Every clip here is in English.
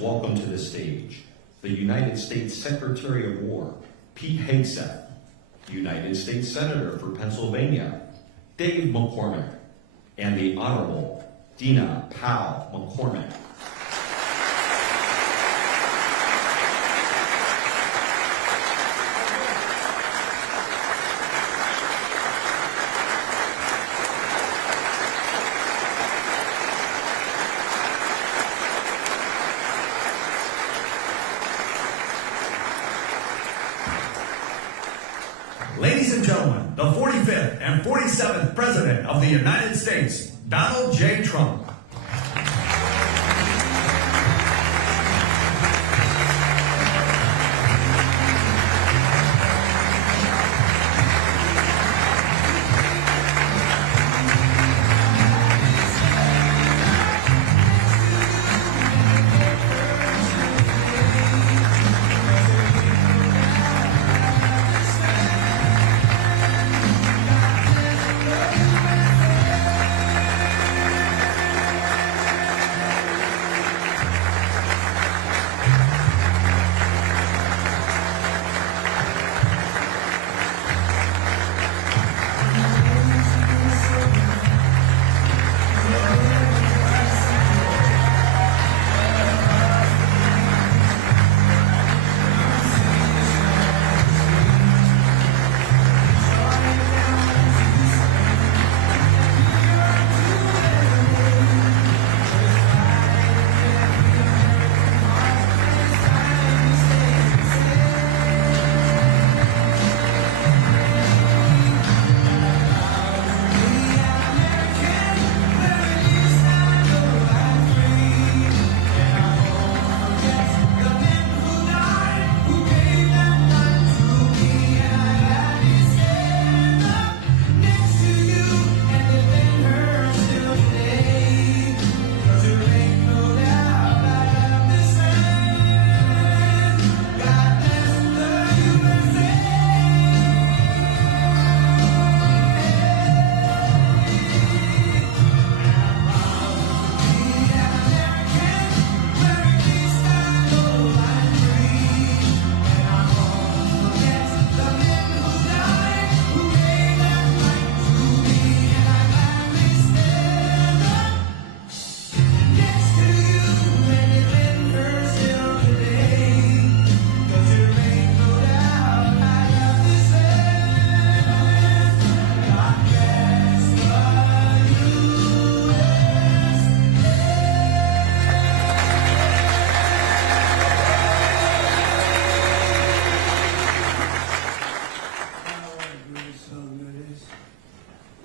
welcome to the stage the United States Secretary of War, Pete Hegseth, United States Senator for Pennsylvania, Dave McCormick, and the Honorable Dina Powell McCormick. Ladies and gentlemen, the 45th and 47th President of the United States, Donald J. Trump.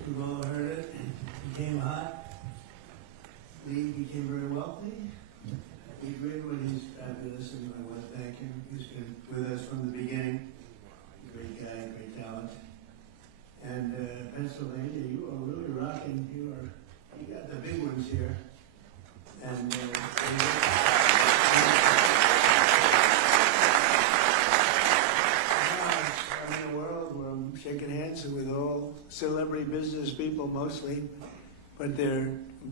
We've all heard it. He became hot. Lee became very wealthy. He's Ridwood, he's fabulous, and I want to thank him. He's been with us from the beginning. Great guy, great talent. And Pennsylvania, you are really rocking. You got the big ones here. And I'm in a world where I'm shaking hands with all celebrity business people mostly, but they're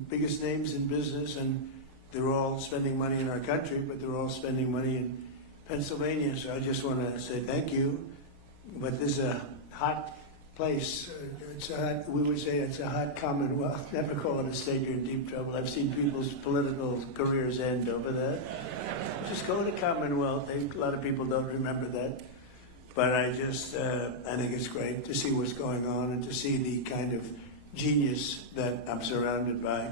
biggest names in business, and they're all spending money in our country, but they're all spending money in Pennsylvania. So I just want to say thank you. But this is a hot place. We would say it's a hot commonwealth. Never call it a state, you're in deep trouble. I've seen people's political careers end over that. Just call it a commonwealth. A lot of people don't remember that. But I think it's great to see what's going on and to see the kind of genius that I'm surrounded by.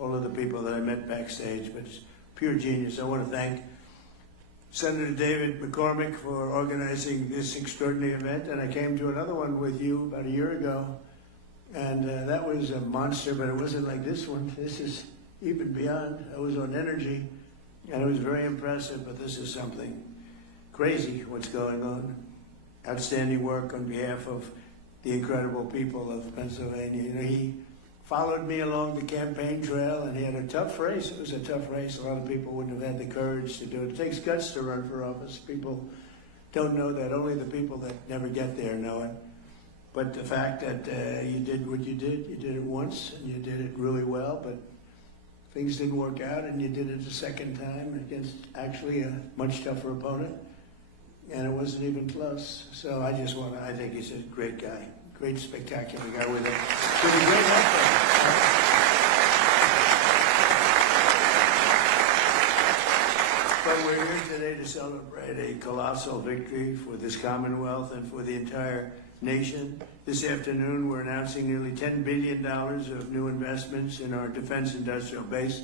All of the people that I met backstage, but it's pure genius. I want to thank Senator David McCormick for organizing this extraordinary event, and I came to another one with you about a year ago, and that was a monster, but it wasn't like this one. This is even beyond. I was on energy, and it was very impressive, but this is something crazy what's going on. Outstanding work on behalf of the incredible people of Pennsylvania. You know, he followed me along the campaign trail, and he had a tough race. It was a tough race. A lot of people wouldn't have had the courage to do it. It takes guts to run for office. People don't know that. Only the people that never get there know it. But the fact that you did what you did it once, and you did it really well. But things didn't work out, and you did it a second time against actually a much tougher opponent, and it wasn't even close. So I think he's a great guy, great spectacular guy with a great effort. But we're here today to celebrate a colossal victory for this Commonwealth and for the entire nation. This afternoon, we're announcing nearly $10 billion of new investments in our defense industrial base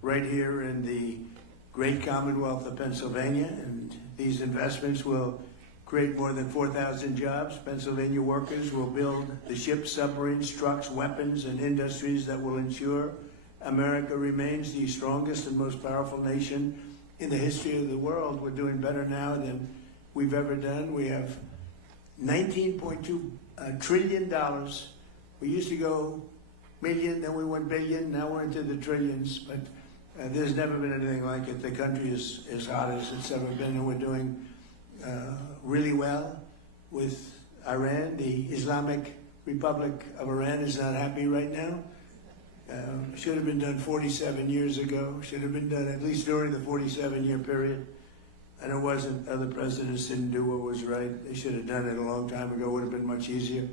right here in the great Commonwealth of Pennsylvania. And these investments will create more than 4,000 jobs. Pennsylvania workers will build the ships, submarines, trucks, weapons, and industries that will ensure America remains the strongest and most powerful nation in the history of the world. We're doing better now than we've ever done. We have $19.2 trillion. We used to go million, then we went billion, now we're into the trillions, but there's never been anything like it. The country is as hot as it's ever been, and we're doing really well with Iran. The Islamic Republic of Iran is not happy right now. Should have been done 47 years ago. Should have been done at least during the 47-year period. And it wasn't. Other presidents didn't do what was right. They should have done it a long time ago. It would have been much easier.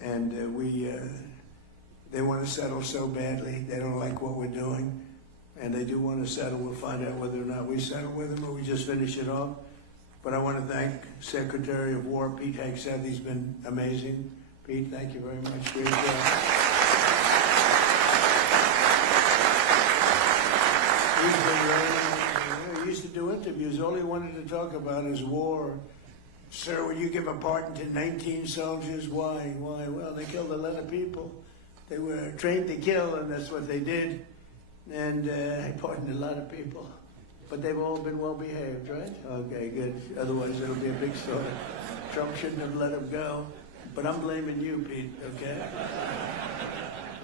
And they want to settle so badly. They don't like what we're doing. And they do want to settle. We'll find out whether or not we settle with them or we just finish it off. But I want to thank Secretary of War Pete Hegseth. He's been amazing. Pete, thank you very much. Great job. He used to do interviews. All he wanted to talk about is war. Sir, would you give a pardon to 19 soldiers? Why? Well, they killed a lot of people. They were trained to kill, and that's what they did. And I pardoned a lot of people. But they've all been well behaved, right? Okay, good. Otherwise, it'll be a big story. Trump shouldn't have let him go. But I'm blaming you, Pete, okay?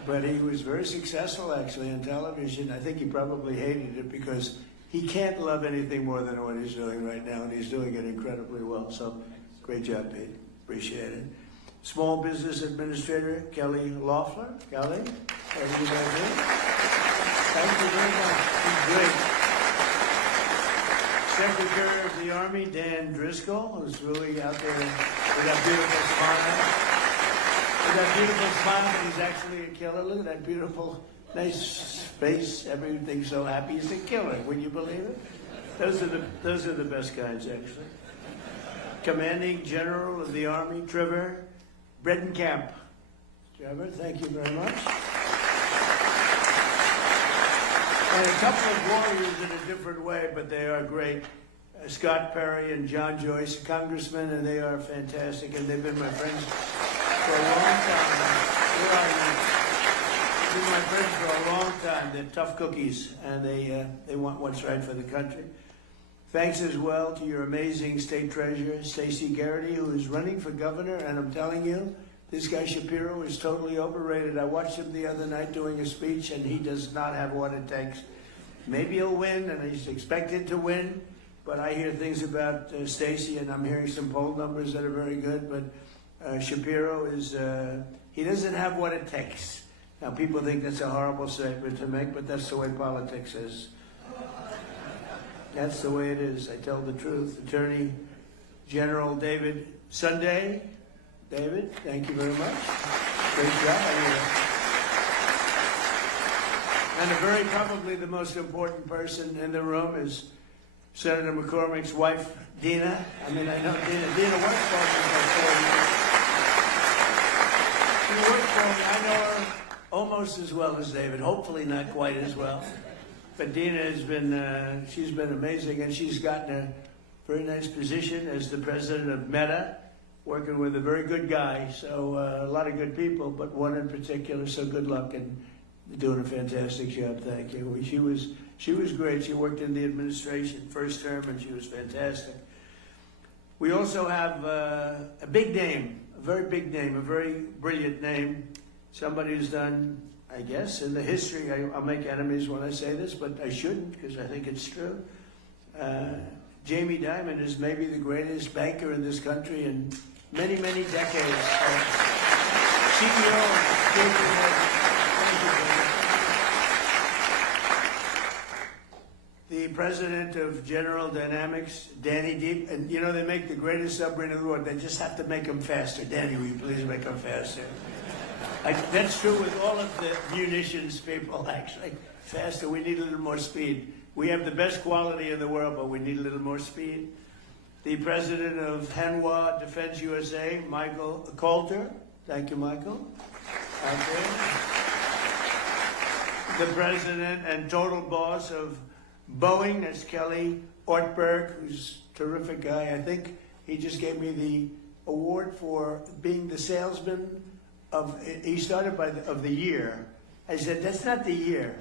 But he was very successful, actually, on television. I think he probably hated it because he can't love anything more than what he's doing right now, and he's doing it incredibly well. So, great job, Pete. Appreciate it. Small Business Administrator Kelly Loeffler. Kelly, how are you guys doing? Thank you very much. He's great. Secretary of the Army Dan Driscoll, who's really out there with that beautiful smile. With that beautiful smile, he's actually a killer. Look at that beautiful, nice face. Everything's so happy. He's a killer. Would you believe it? Those are the best kinds, actually. Commanding General of the Army, Trevor Bredenkamp. Trevor, thank you very much. And a couple of warriors in a different way, but they are great. Scott Perry and John Joyce, congressmen, and they are fantastic, and they've been my friends for a long time. Where are you? They've been my friends for a long time. They're tough cookies, and they want what's right for the country. Thanks as well to your amazing state treasurer, Stacey Garrity, who is running for governor, and I'm telling you, this guy Shapiro is totally overrated. I watched him the other night doing a speech, and he does not have what it takes. Maybe he'll win, and he's expected to win, but I hear things about Stacey, and I'm hearing some poll numbers that are very good, but Shapiro is, he doesn't have what it takes. Now, people think that's a horrible statement to make, but that's the way politics is. That's the way it is. I tell the truth. Attorney General David Sunday. David, thank you very much. Great job. And very probably the most important person in the room is Senator McCormick's wife, Dina. I mean, I know Dina. Dina works for me for 4 years. She works for me. I know her almost as well as David. Hopefully not quite as well. But Dina has been, she's been amazing, and she's gotten a very nice position as the president of Meta, working with a very good guy. So a lot of good people, but one in particular. So good luck, and doing a fantastic job. Thank you. She was great. She worked in the administration first term, and she was fantastic. We also have a big name, a very big name, a very brilliant name. Somebody who's done, I guess, in the history, I'll make enemies when I say this, but I shouldn't because I think it's true. Jamie Dimon is maybe the greatest banker in this country in many, many decades. CEO of JP Morgan. the president of General Dynamics, Danny Deep, and you know they make the greatest submarine in the world. They just have to make them faster. Danny, will you please make them faster? That's true with all of the munitions people, actually. Faster, we need a little more speed. We have the best quality in the world, but we need a little more speed. The president of Hanwha Defense USA, Michael Coulter. Thank you, Michael. Okay. The president and total boss of Boeing, that's Kelly Ortberg, who's a terrific guy. I think he just gave me the award for being the salesman he started of the year. I said, that's not the year.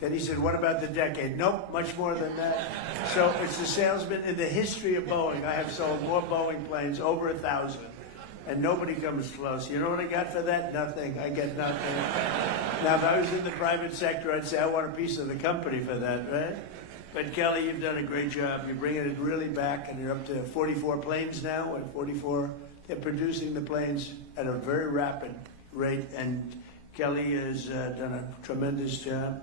Then he said, what about the decade? Nope, much more than that. So it's the salesman in the history of Boeing. I have sold more Boeing planes, over 1,000. And nobody comes close. You know what I got for that? Nothing. I get nothing. Now, if I was in the private sector, I'd say I want a piece of the company for that, right? But Kelly, you've done a great job. You're bringing it really back, and you're up to 44 planes now. At 44, they're producing the planes at a very rapid rate, and Kelly has done a tremendous job.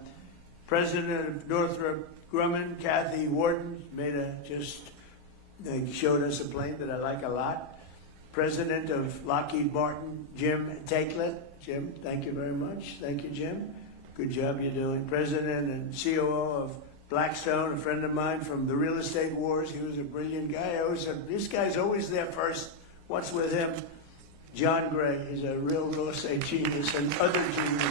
President of Northrop Grumman, Kathy Warden, they showed us a plane that I like a lot. President of Lockheed Martin, Jim Takelett. Jim, thank you very much. Thank you, Jim. Good job you're doing. President and COO of Blackstone, a friend of mine from the real estate wars. He was a brilliant guy. I always said, this guy's always there first. What's with him? John Gray is a real estate genius, and other geniuses.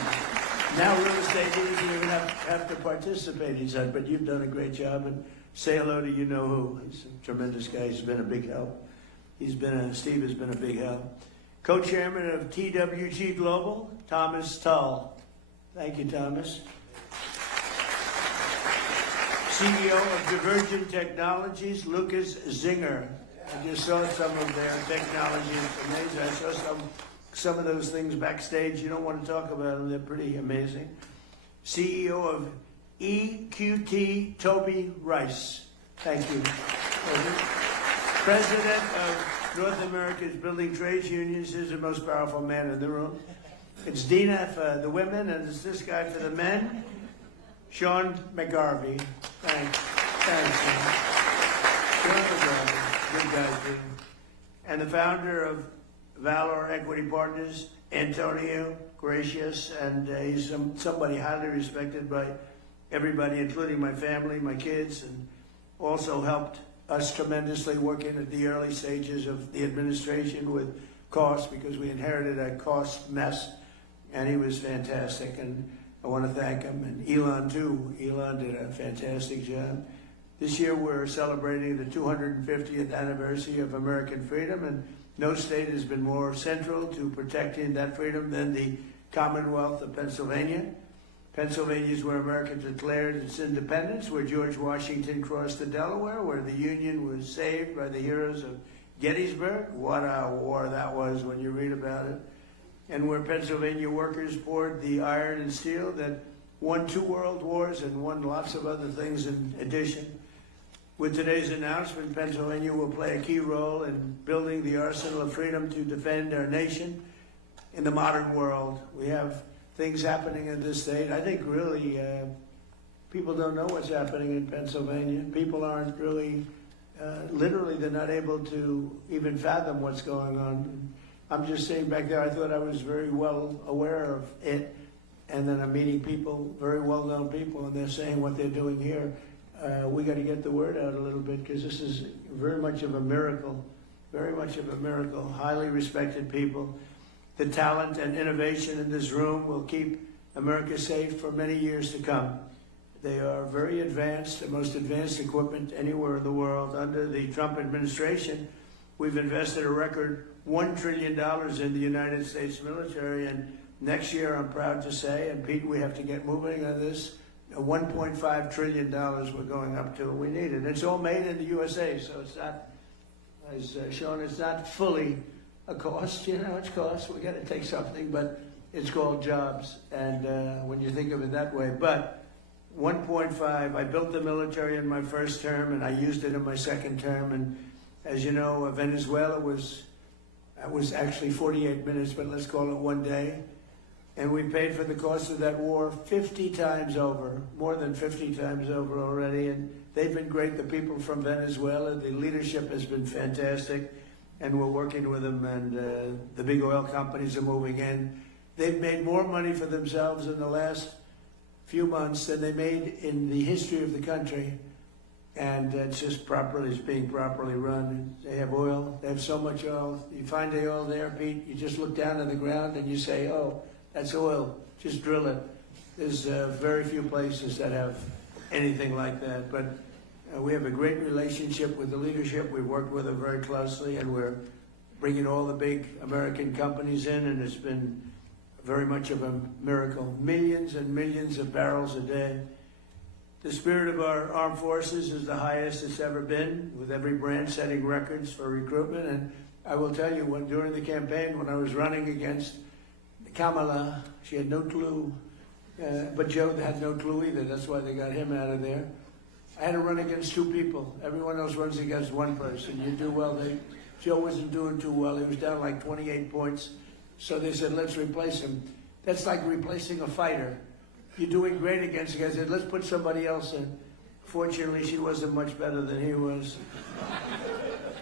Now real estate he doesn't even have to participate, he said, but you've done a great job, and say hello to you-know-who. He's a tremendous guy. He's been a big help. Steve has been a big help. Co-chairman of TWG Global, Thomas Tull. Thank you, Thomas. CEO of Divergent Technologies, Lucas Zinger. I just saw some of their technology. It's amazing. I saw some of those things backstage. You don't want to talk about them. They're pretty amazing. CEO of EQT, Toby Rice. Thank you, Toby. President of North America's Building Trades Unions. Is the most powerful man in the room. It's Dina for the women, and it's this guy for the men. Sean McGarvey. Thanks, Sean McGarvey. Good guy, too. And the founder of Valor Equity Partners, Antonio Gracious, and he's somebody highly respected by everybody, including my family, my kids, and also helped us tremendously working at the early stages of the administration with cost, because we inherited a cost mess, and he was fantastic, and I want to thank him, and Elon too. Elon did a fantastic job. This year we're celebrating the 250th anniversary of American freedom, and no state has been more central to protecting that freedom than the Commonwealth of Pennsylvania. Pennsylvania is where America declared its independence, where George Washington crossed the Delaware, where the Union was saved by the heroes of Gettysburg. What a war that was when you read about it. And where Pennsylvania workers poured the iron and steel that won 2 world wars and won lots of other things in addition. With today's announcement, Pennsylvania will play a key role in building the arsenal of freedom to defend our nation in the modern world. We have things happening in this state. I think really people don't know what's happening in Pennsylvania. People aren't really, literally they're not able to even fathom what's going on. I'm just sitting back there, I thought I was very well aware of it, and then I'm meeting people, very well-known people, and they're saying what they're doing here. We got to get the word out a little bit, because this is very much of a miracle, highly respected people. The talent and innovation in this room will keep America safe for many years to come. They are very advanced, the most advanced equipment anywhere in the world. Under the Trump administration, we've invested a record $1 trillion in the United States military, and next year, I'm proud to say, and Pete, we have to get moving on this, $1.5 trillion we're going up to. We need it. It's all made in the USA, so it's not, as Sean, it's not fully a cost. You know, it's cost. We got to take something, but it's called jobs. And when you think of it that way, but 1.5, I built the military in my first term, and I used it in my second term. And as you know, Venezuela was actually 48 minutes, but let's call it one day. And we paid for the cost of that war 50 times over, more than 50 times over already. And they've been great. The people from Venezuela, the leadership has been fantastic. And we're working with them, and the big oil companies are moving in. They've made more money for themselves in the last few months than they made in the history of the country. And it's just it's being properly run. They have oil. They have so much oil. You find the oil there, Pete, you just look down on the ground and you say, oh, that's oil. Just drill it. There's very few places that have anything like that. But we have a great relationship with the leadership. We work with them very closely, and we're bringing all the big American companies in, and it's been very much of a miracle. Millions and millions of barrels a day. The spirit of our armed forces is the highest it's ever been, with every branch setting records for recruitment. And I will tell you, during the campaign, when I was running against Kamala, she had no clue, but Joe had no clue either. That's why they got him out of there. I had to run against two people. Everyone else runs against one person. You do well. Joe wasn't doing too well. He was down like 28 points. So they said, let's replace him. That's like replacing a fighter. You're doing great against the guy. I said, let's put somebody else in. Fortunately, she wasn't much better than he was.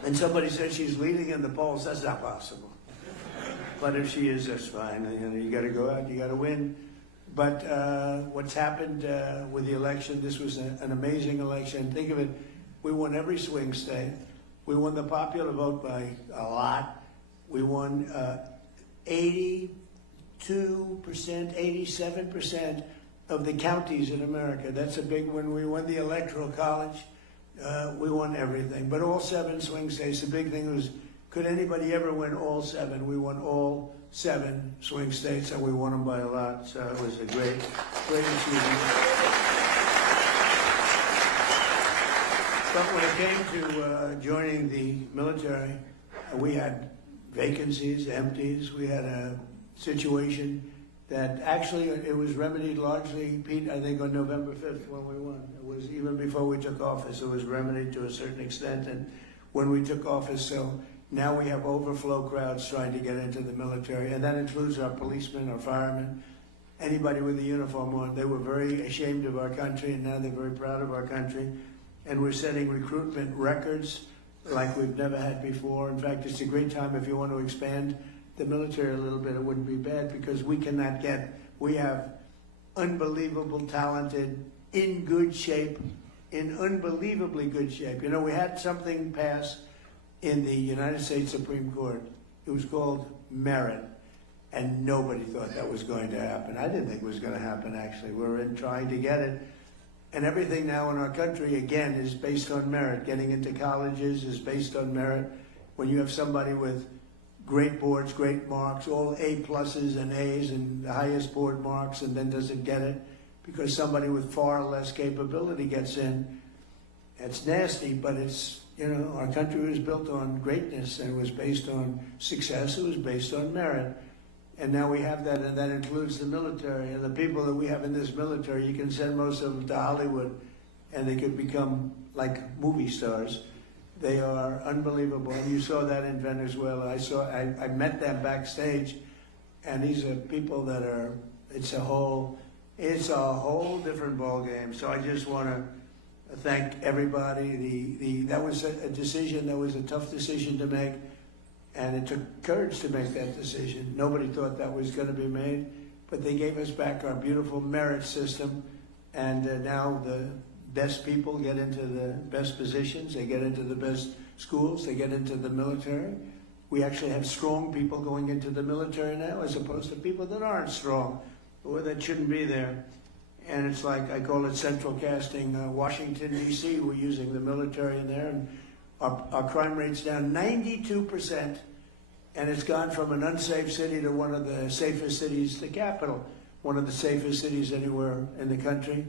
And somebody said she's leading in the polls. That's not possible. But if she is, that's fine. You got to go out. You got to win. But what's happened with the election, this was an amazing election. Think of it, we won every swing state. We won the popular vote by a lot. We won 82%, 87% of the counties in America. That's a big one. We won the Electoral College. We won everything. But all 7 swing states, the big thing was, could anybody ever win all 7? We won all 7 swing states, and we won them by a lot. So it was a great, great achievement. But when it came to joining the military, we had vacancies, empties. We had a situation that actually it was remedied largely, Pete, I think on November 5th when we won. It was even before we took office, it was remedied to a certain extent. And when we took office, so now we have overflow crowds trying to get into the military, and that includes our policemen, our firemen, anybody with a uniform on. They were very ashamed of our country, and now they're very proud of our country. And we're setting recruitment records like we've never had before. In fact, it's a great time if you want to expand the military a little bit. It wouldn't be bad, because we have unbelievable, talented, in good shape, in unbelievably good shape. You know, we had something pass in the United States Supreme Court. It was called merit, and nobody thought that was going to happen. I didn't think it was going to happen, actually. We're trying to get it. And everything now in our country, again, is based on merit. Getting into colleges is based on merit. When you have somebody with great boards, great marks, all A pluses and A's and the highest board marks, and then doesn't get it because somebody with far less capability gets in, it's nasty, but it's, you know, our country was built on greatness, and it was based on success. It was based on merit. And now we have that, and that includes the military. And the people that we have in this military, you can send most of them to Hollywood, and they could become like movie stars. They are unbelievable, and you saw that in Venezuela. I met them backstage, and these are people that are, it's a whole different ballgame. So I just want to thank everybody. That was a decision, that was a tough decision to make, and it took courage to make that decision. Nobody thought that was going to be made, but they gave us back our beautiful merit system, and now the best people get into the best positions, they get into the best schools, they get into the military. We actually have strong people going into the military now, as opposed to people that aren't strong or that shouldn't be there. And it's like, I call it central casting. Washington, D.C., we're using the military in there, and our crime rate's down 92%, and it's gone from an unsafe city to one of the safest cities, the capital, one of the safest cities anywhere in the country.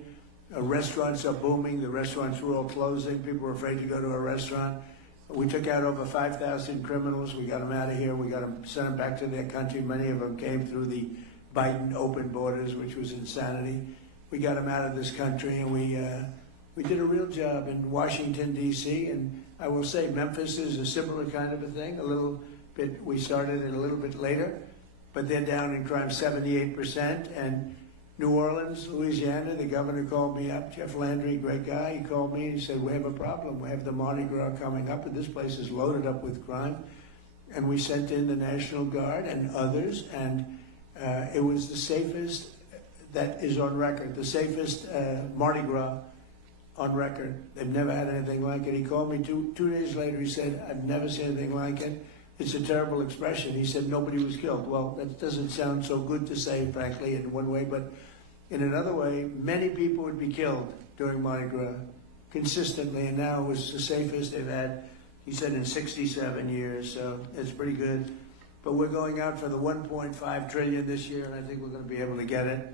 Restaurants are booming. The restaurants were all closing. People were afraid to go to a restaurant. We took out over 5,000 criminals. We got them out of here. We got them, sent them back to their country. Many of them came through the Biden open borders, which was insanity. We got them out of this country, and we did a real job in Washington, D.C., and I will say Memphis is a similar kind of a thing, a little bit. We started it a little bit later, but they're down in crime 78%. And New Orleans, Louisiana, the governor called me up, Jeff Landry, great guy. He called me and he said, we have a problem. We have the Mardi Gras coming up, and this place is loaded up with crime. And we sent in the National Guard and others, and it was the safest that is on record, the safest Mardi Gras on record. They've never had anything like it. He called me two days later. He said, I've never seen anything like it. It's a terrible expression. He said, nobody was killed. Well, that doesn't sound so good to say, frankly, in one way, but in another way, many people would be killed during Mardi Gras consistently, and now it was the safest they've had, he said, in 67 years, so it's pretty good. But we're going out for the 1.5 trillion this year, and I think we're going to be able to get it.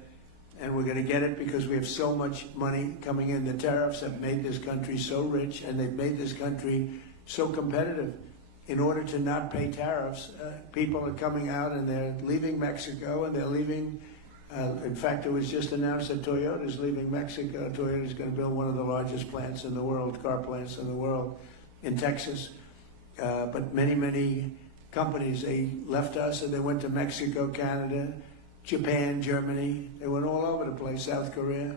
And we're going to get it because we have so much money coming in. The tariffs have made this country so rich, and they've made this country so competitive. In order to not pay tariffs, people are coming out and they're leaving Mexico, and they're leaving. In fact, it was just announced that Toyota is leaving Mexico. Toyota is going to build one of the largest plants in the world, car plants in the world, in Texas. But many, many companies, they left us and they went to Mexico, Canada, Japan, Germany. They went all over the place, South Korea.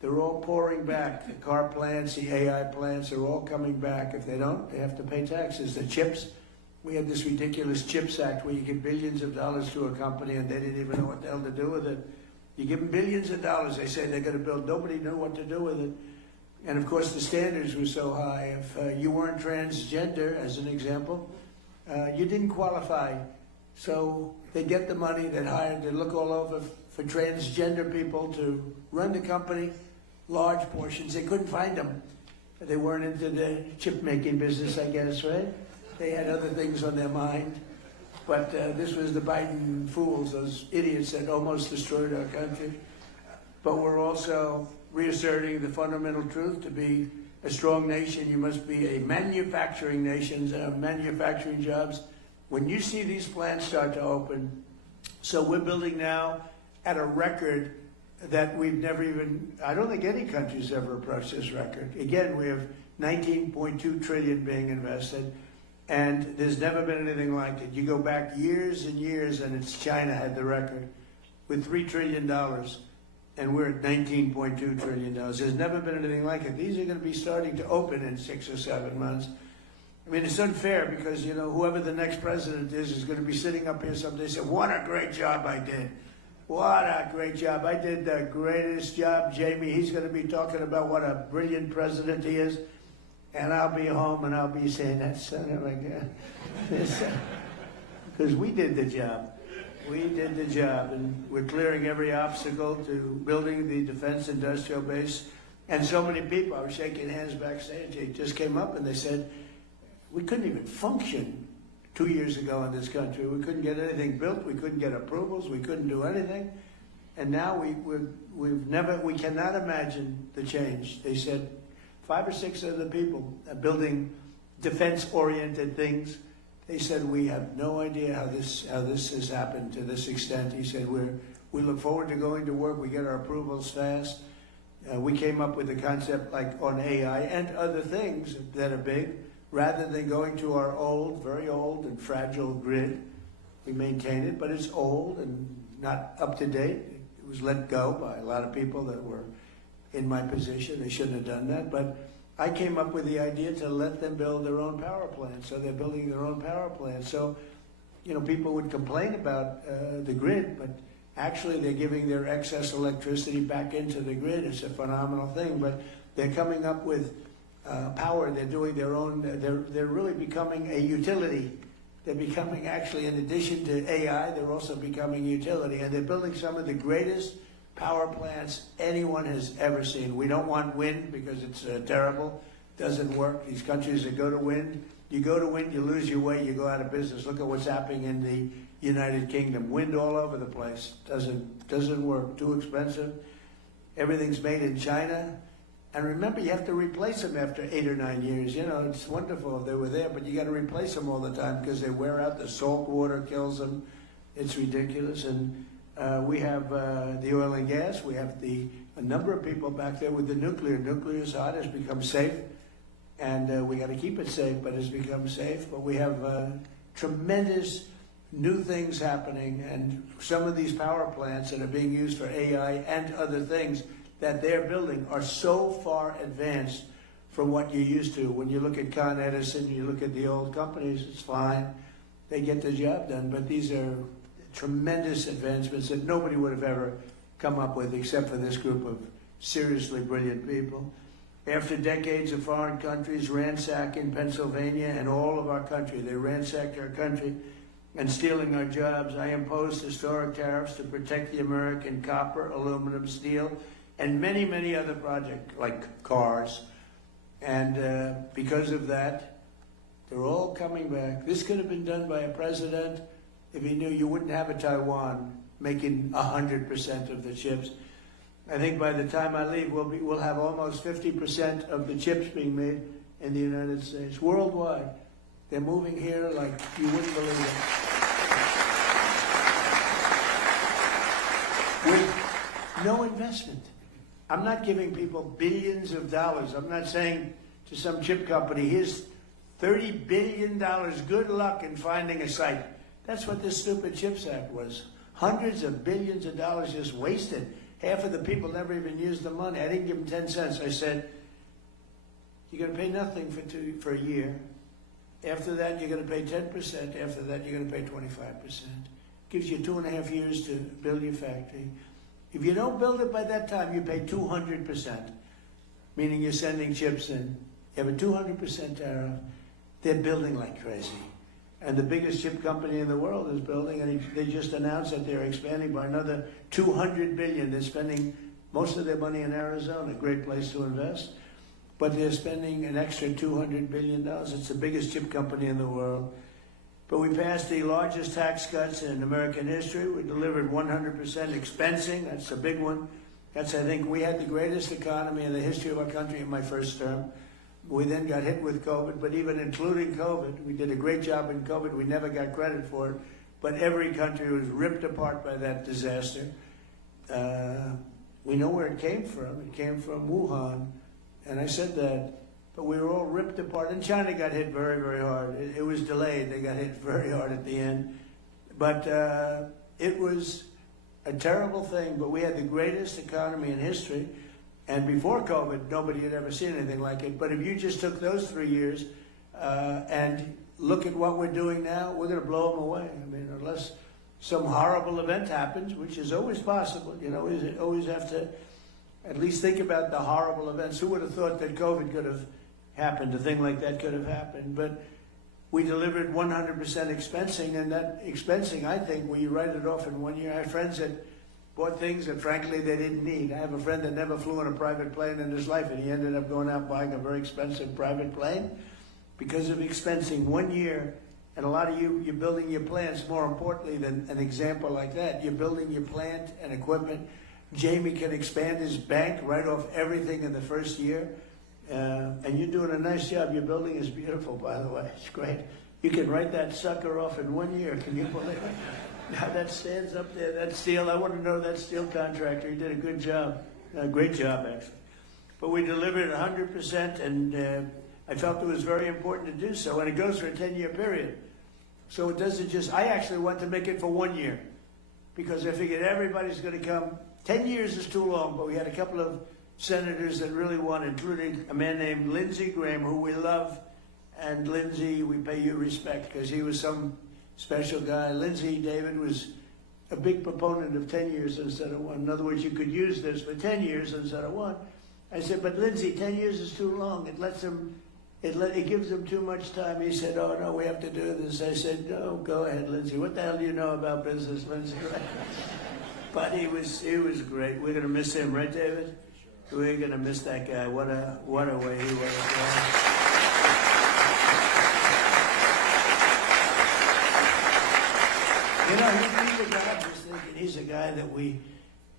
They're all pouring back. The car plants, the AI plants are all coming back. If they don't, they have to pay taxes. The chips, we had this ridiculous CHIPS Act where you give billions of dollars to a company and they didn't even know what the hell to do with it. You give them billions of dollars, they say they're going to build. Nobody knew what to do with it. And of course the standards were so high. If you weren't transgender, as an example, you didn't qualify. So they get the money, they look all over for transgender people to run the company, large portions. They couldn't find them. They weren't into the chip making business, I guess, right? They had other things on their mind. But this was the Biden fools, those idiots that almost destroyed our country. But we're also reasserting the fundamental truth: to be a strong nation, you must be a manufacturing nation, manufacturing jobs. When you see these plants start to open, so we're building now at a record that we've never even, I don't think any country's ever approached this record. Again, we have 19.2 trillion being invested, and there's never been anything like it. You go back years and years, and it's China had the record with $3 trillion, and we're at $19.2 trillion. There's never been anything like it. These are going to be starting to open in 6 or 7 months. I mean, it's unfair because, you know, whoever the next president is going to be sitting up here someday and say, what a great job I did. What a great job. I did the greatest job, Jamie. He's going to be talking about what a brilliant president he is. And I'll be home and I'll be saying, that son of a gun. Because we did the job. We did the job. And we're clearing every obstacle to building the defense industrial base. And so many people, I was shaking hands backstage, they just came up and they said, we couldn't even function 2 years ago in this country. We couldn't get anything built. We couldn't get approvals. We couldn't do anything. And now we cannot imagine the change. They said 5 or 6 of the people building defense-oriented things, they said, we have no idea how this has happened to this extent. He said, we look forward to going to work. We get our approvals fast. We came up with a concept like on AI and other things that are big. Rather than going to our old, very old and fragile grid, we maintain it, but it's old and not up to date. It was let go by a lot of people that were in my position. They shouldn't have done that. But I came up with the idea to let them build their own power plant. So they're building their own power plant. So, you know, people would complain about the grid, but actually they're giving their excess electricity back into the grid. It's a phenomenal thing. But they're coming up with power. They're doing their own. They're really becoming a utility. They're becoming, actually, in addition to AI, they're also becoming utility. And they're building some of the greatest power plants anyone has ever seen. We don't want wind because it's terrible. Doesn't work. These countries that go to wind, you go to wind, you lose your way, you go out of business. Look at what's happening in the United Kingdom. Wind all over the place. Doesn't work. Too expensive. Everything's made in China. And remember, you have to replace them after 8 or 9 years. You know, it's wonderful if they were there, but you got to replace them all the time because they wear out. The salt water kills them. It's ridiculous. And we have the oil and gas. We have a number of people back there with the nuclear. Nuclear is hot. It's become safe. And we got to keep it safe, but it's become safe. But we have tremendous new things happening, and some of these power plants that are being used for AI and other things that they're building are so far advanced from what you're used to. When you look at Con Edison, you look at the old companies, it's fine. They get the job done, but these are tremendous advancements that nobody would have ever come up with except for this group of seriously brilliant people. After decades of foreign countries ransacking Pennsylvania and all of our country, they ransacked our country and stealing our jobs, I imposed historic tariffs to protect the American copper, aluminum, steel, and many, many other projects like cars. And because of that, they're all coming back. This could have been done by a president if he knew you wouldn't have a Taiwan making 100% of the chips. I think by the time I leave, we'll have almost 50% of the chips being made in the United States. Worldwide, they're moving here like you wouldn't believe it. With no investment. I'm not giving people billions of dollars. I'm not saying to some chip company, here's $30 billion, good luck in finding a site. That's what this stupid CHIPS Act was. Hundreds of billions of dollars just wasted. Half of the people never even used the money. I didn't give them 10 cents. I said, you're going to pay nothing for a year. After that, you're going to pay 10%. After that, you're going to pay 25%. Gives you 2.5 years to build your factory. If you don't build it by that time, you pay 200%, meaning you're sending chips in. You have a 200% tariff. They're building like crazy. And the biggest chip company in the world is building, and they just announced that they're expanding by another $200 billion. They're spending most of their money in Arizona, a great place to invest. But they're spending an extra $200 billion. It's the biggest chip company in the world. But we passed the largest tax cuts in American history. We delivered 100% expensing. That's a big one. I think, we had the greatest economy in the history of our country in my first term. We then got hit with COVID, but even including COVID, we did a great job in COVID. We never got credit for it, but every country was ripped apart by that disaster. We know where it came from. It came from Wuhan, and I said that. But we were all ripped apart, and China got hit very, very hard. It was delayed. They got hit very hard at the end. But it was a terrible thing, but we had the greatest economy in history. And before COVID, nobody had ever seen anything like it. But if you just took those 3 years and look at what we're doing now, we're going to blow them away. I mean, unless some horrible event happens, which is always possible. You know, you always have to at least think about the horrible events. Who would have thought that COVID could have happened? A thing like that could have happened. But we delivered 100% expensing, and that expensing, I think, we write it off in 1 year. I have friends that bought things that, frankly, they didn't need. I have a friend that never flew on a private plane in his life, and he ended up going out buying a very expensive private plane because of expensing 1 year. And a lot of you're building your plants, more importantly than an example like that. You're building your plant and equipment. Jamie can expand his bank, write off everything in the first year. And you're doing a nice job. Your building is beautiful, by the way. It's great. You can write that sucker off in 1 year. Can you believe it? Now that stands up there, that steel. I want to know that steel contractor. He did a good job. A great job, actually. But we delivered 100%, and I felt it was very important to do so. And it goes for a 10-year period. So it doesn't just, I actually want to make it for 1 year, because I figured everybody's going to come. 10 years is too long, but we had a couple of senators that really won, including a man named Lindsey Graham, who we love. And Lindsey, we pay you respect, because he was some special guy. Lindsey, David, was a big proponent of 10 years instead of 1. In other words, you could use this for 10 years instead of 1. I said, but Lindsey, 10 years is too long. It gives them too much time. He said, oh, no, we have to do this. I said, no, go ahead, Lindsey. What the hell do you know about business, Lindsey? But he was great. We're going to miss him, right, David? We're going to miss that guy. What a way he was. You know, he's a guy, I'm just thinking, he's a guy that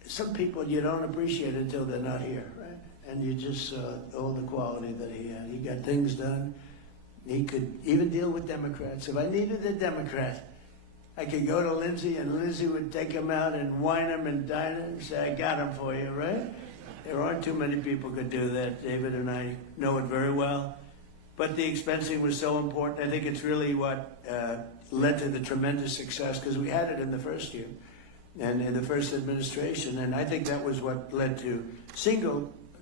some people you don't appreciate until they're not here, right? And you just saw all the quality that he had. He got things done. He could even deal with Democrats. If I needed a Democrat, I could go to Lindsey, and Lindsey would take him out and wine him and dine him and say, I got him for you, right? There aren't too many people could do that. David and I know it very well. but the expensing was so important. I think it's really what led to the tremendous success, because we had it in the first year and in the first administration, and I think that was what led to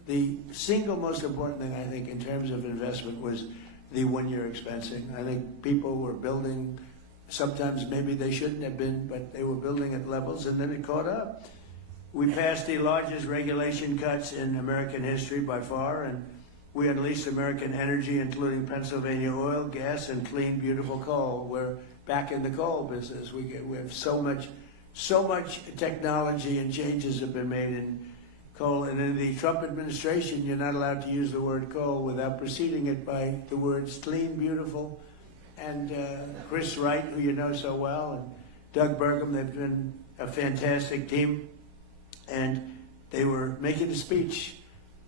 the single most important thing, I think, in terms of investment was the one-year expensing. I think people were building, sometimes maybe they shouldn't have been, but they were building at levels, and then it caught up. We passed the largest regulation cuts in American history by far, and we unleashed American energy, including Pennsylvania oil, gas, and clean, beautiful coal. We're back in the coal business. We have so much technology and changes have been made in coal. And in the Trump administration, you're not allowed to use the word coal without preceding it by the words clean, beautiful, and Chris Wright, who you know so well, and Doug Burgum. They've been a fantastic team. And they were making a speech,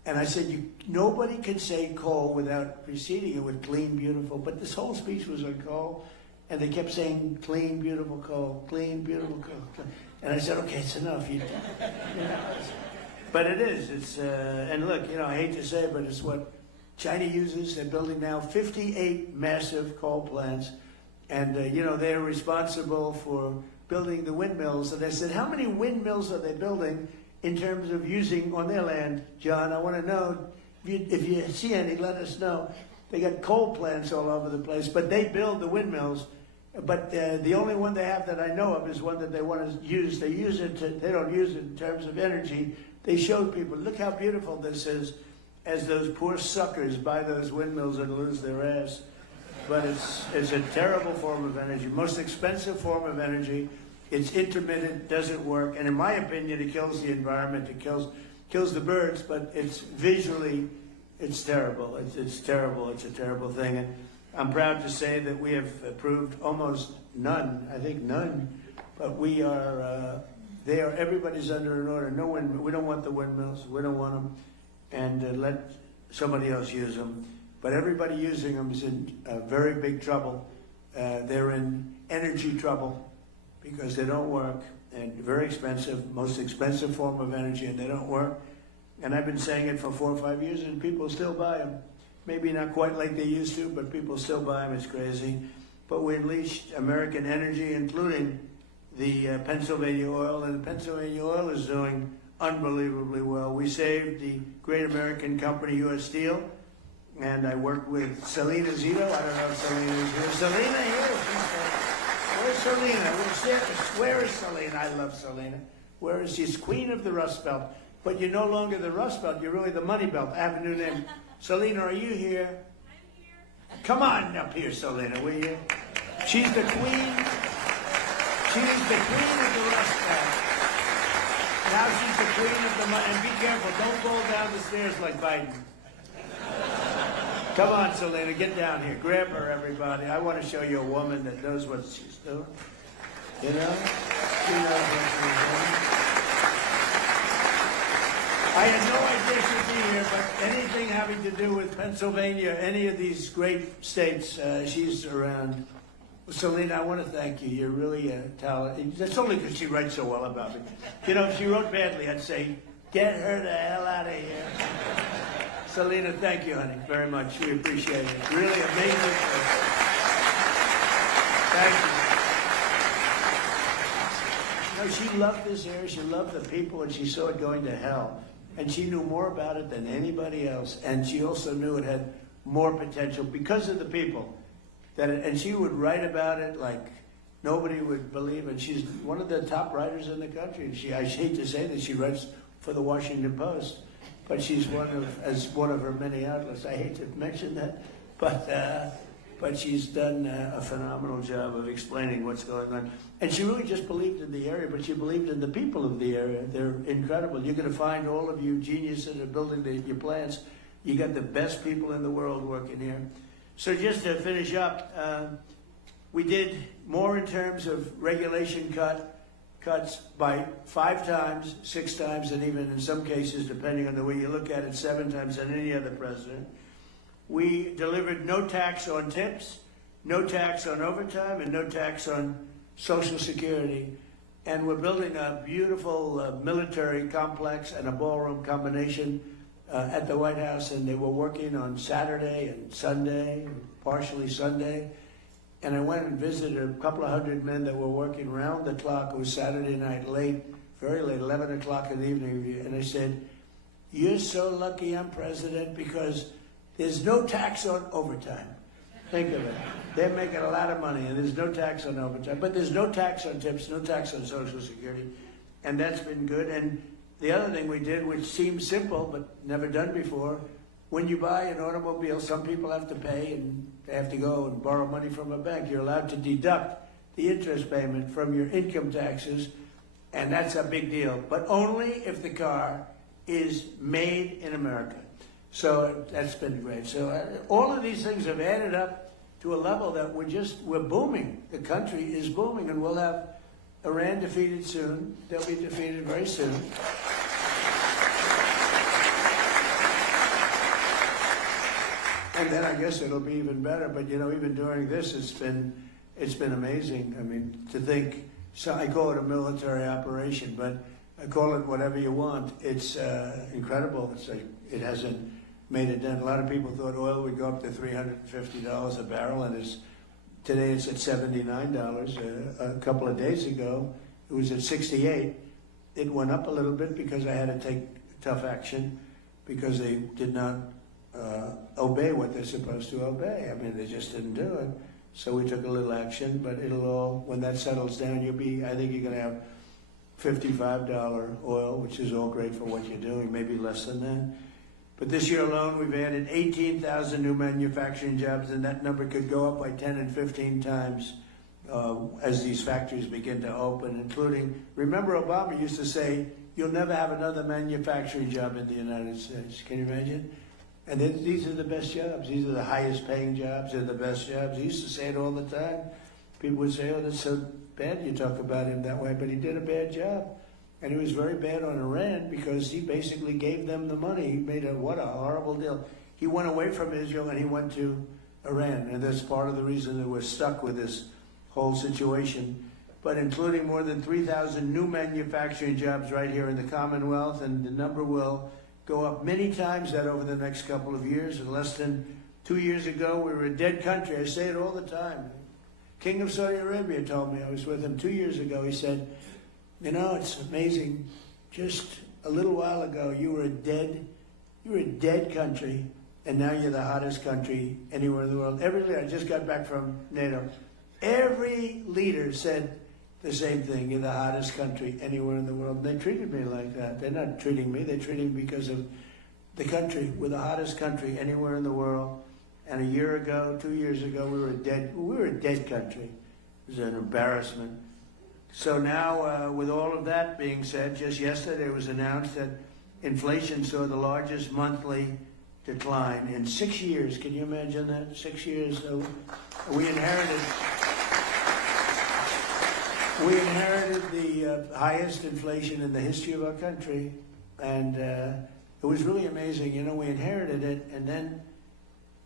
and I said, nobody can say coal without preceding it with clean, beautiful. But this whole speech was on coal, and they kept saying clean, beautiful coal, clean, beautiful coal. And I said, okay, it's enough. You know. But it is. It's and look, I hate to say it, but it's what China uses. They're building now 58 massive coal plants, and they're responsible for building the windmills. And I said, how many windmills are they building in terms of using on their land, John? I want to know. If you see any, let us know. They got coal plants all over the place, but they build the windmills. But the only one they have that I know of is one that they want to use. They use it. They don't use it in terms of energy. They showed people, look how beautiful this is, as those poor suckers buy those windmills and lose their ass. But it's a terrible form of energy, most expensive form of energy. It's intermittent, doesn't work, and in my opinion, it kills the environment. It kills the birds, but it's visually, it's terrible. It's terrible. It's a terrible thing. And I'm proud to say that we have approved almost none. I think none, but we are. Everybody's under an order. No wind. We don't want the windmills. We don't want them, and let somebody else use them. But everybody using them is in very big trouble. They're in energy trouble because they don't work, and very expensive, most expensive form of energy, and they don't work. And I've been saying it for 4 or 5 years, and people still buy them. Maybe not quite like they used to, but people still buy them. It's crazy. But we unleashed American energy, including the Pennsylvania oil, and the Pennsylvania oil is doing unbelievably well. We saved the great American company, U.S. Steel, and I worked with Selena Zito. I don't know if Selena is here. Selena here? Where's Selena? Where is Selena? I love Selena. Where is she? She's queen of the Rust Belt. But you're no longer the Rust Belt. You're really the Money Belt. I have a new name. Selena, are you here? I'm here. Come on up here, Selena, will you? She's the queen. She's the queen of the Rust Belt. Now she's the queen of the money. And be careful. Don't fall down the stairs like Biden. Come on, Selena, get down here. Grab her, everybody. I want to show you a woman that knows what she's doing. You know? She knows what she's doing. I had no idea she'd be here, but anything having to do with Pennsylvania, any of these great states, she's around. Selena, I want to thank you. You're really a talent. That's only because she writes so well about me. If she wrote badly, I'd say, get her the hell out of here. Selena, thank you, honey, very much. We appreciate it. Really amazing. Thank you. She loved this area. She loved the people, and she saw it going to hell. And she knew more about it than anybody else. And she also knew it had more potential because of the people. And she would write about it like nobody would believe. And she's one of the top writers in the country. I hate to say that she writes for the Washington Post. But she's one of her many outlets. I hate to mention that, but she's done a phenomenal job of explaining what's going on. And she really just believed in the area, but she believed in the people of the area. They're incredible. You're going to find all of you geniuses that are building your plants. You got the best people in the world working here. So just to finish up, we did more in terms of regulation cuts by 5 times, 6 times, and even in some cases, depending on the way you look at it, 7 times than any other president. We delivered no tax on tips, no tax on overtime, and no tax on Social Security. And we're building a beautiful military complex and a ballroom combination at the White House, and they were working on Saturday and Sunday, partially Sunday. And I went and visited a couple of hundred men that were working round the clock. It was Saturday night, late, very late, 11 o'clock in the evening. And I said, "You're so lucky I'm president because there's no tax on overtime." Think of it. They're making a lot of money, and there's no tax on overtime. But there's no tax on tips, no tax on Social Security. And that's been good. And the other thing we did, which seems simple but never done before, when you buy an automobile, some people have to pay and they have to go and borrow money from a bank. You're allowed to deduct the interest payment from your income taxes, and that's a big deal. But only if the car is made in America. So that's been great. So all of these things have added up to a level that we're booming. The country is booming, and we'll have Iran defeated soon. They'll be defeated very soon. And then I guess it'll be even better. But you know, even during this, it's been amazing. I mean, to think. So I call it a military operation, but I call it whatever you want. It's incredible. It hasn't made a dent. A lot of people thought oil would go up to $350 a barrel, and today it's at $79. A couple of days ago, it was at $68. It went up a little bit because I had to take tough action because they did not obey what they're supposed to obey. I mean, they just didn't do it. So we took a little action, but when that settles down, I think you're going to have $55 oil, which is all great for what you're doing, maybe less than that. But this year alone, we've added 18,000 new manufacturing jobs, and that number could go up by 10 and 15 times as these factories begin to open, including, remember Obama used to say, "You'll never have another manufacturing job in the United States." Can you imagine? And these are the best jobs. These are the highest paying jobs. They're the best jobs. He used to say it all the time. People would say, "Oh, that's so bad you talk about him that way," but he did a bad job. And he was very bad on Iran because he basically gave them the money. He made what a horrible deal. He went away from Israel and he went to Iran. And that's part of the reason that we're stuck with this whole situation. But including more than 3,000 new manufacturing jobs right here in the Commonwealth, and the number will go up many times that over the next couple of years. And less than 2 years ago, we were a dead country. I say it all the time. King of Saudi Arabia told me, I was with him 2 years ago, he said, "You know, it's amazing. Just a little while ago, you were a dead country, and now you're the hottest country anywhere in the world." Every leader, I just got back from NATO. Every leader said the same thing: "You're the hottest country anywhere in the world." And they treated me like that. They're not treating me; they're treating me because of the country. We're the hottest country anywhere in the world. And a year ago, 2 years ago, we were a dead country. It was an embarrassment. So now, with all of that being said, just yesterday it was announced that inflation saw the largest monthly decline in 6 years. Can you imagine that? 6 years. So we inherited the highest inflation in the history of our country, and it was really amazing. You know, we inherited it, and then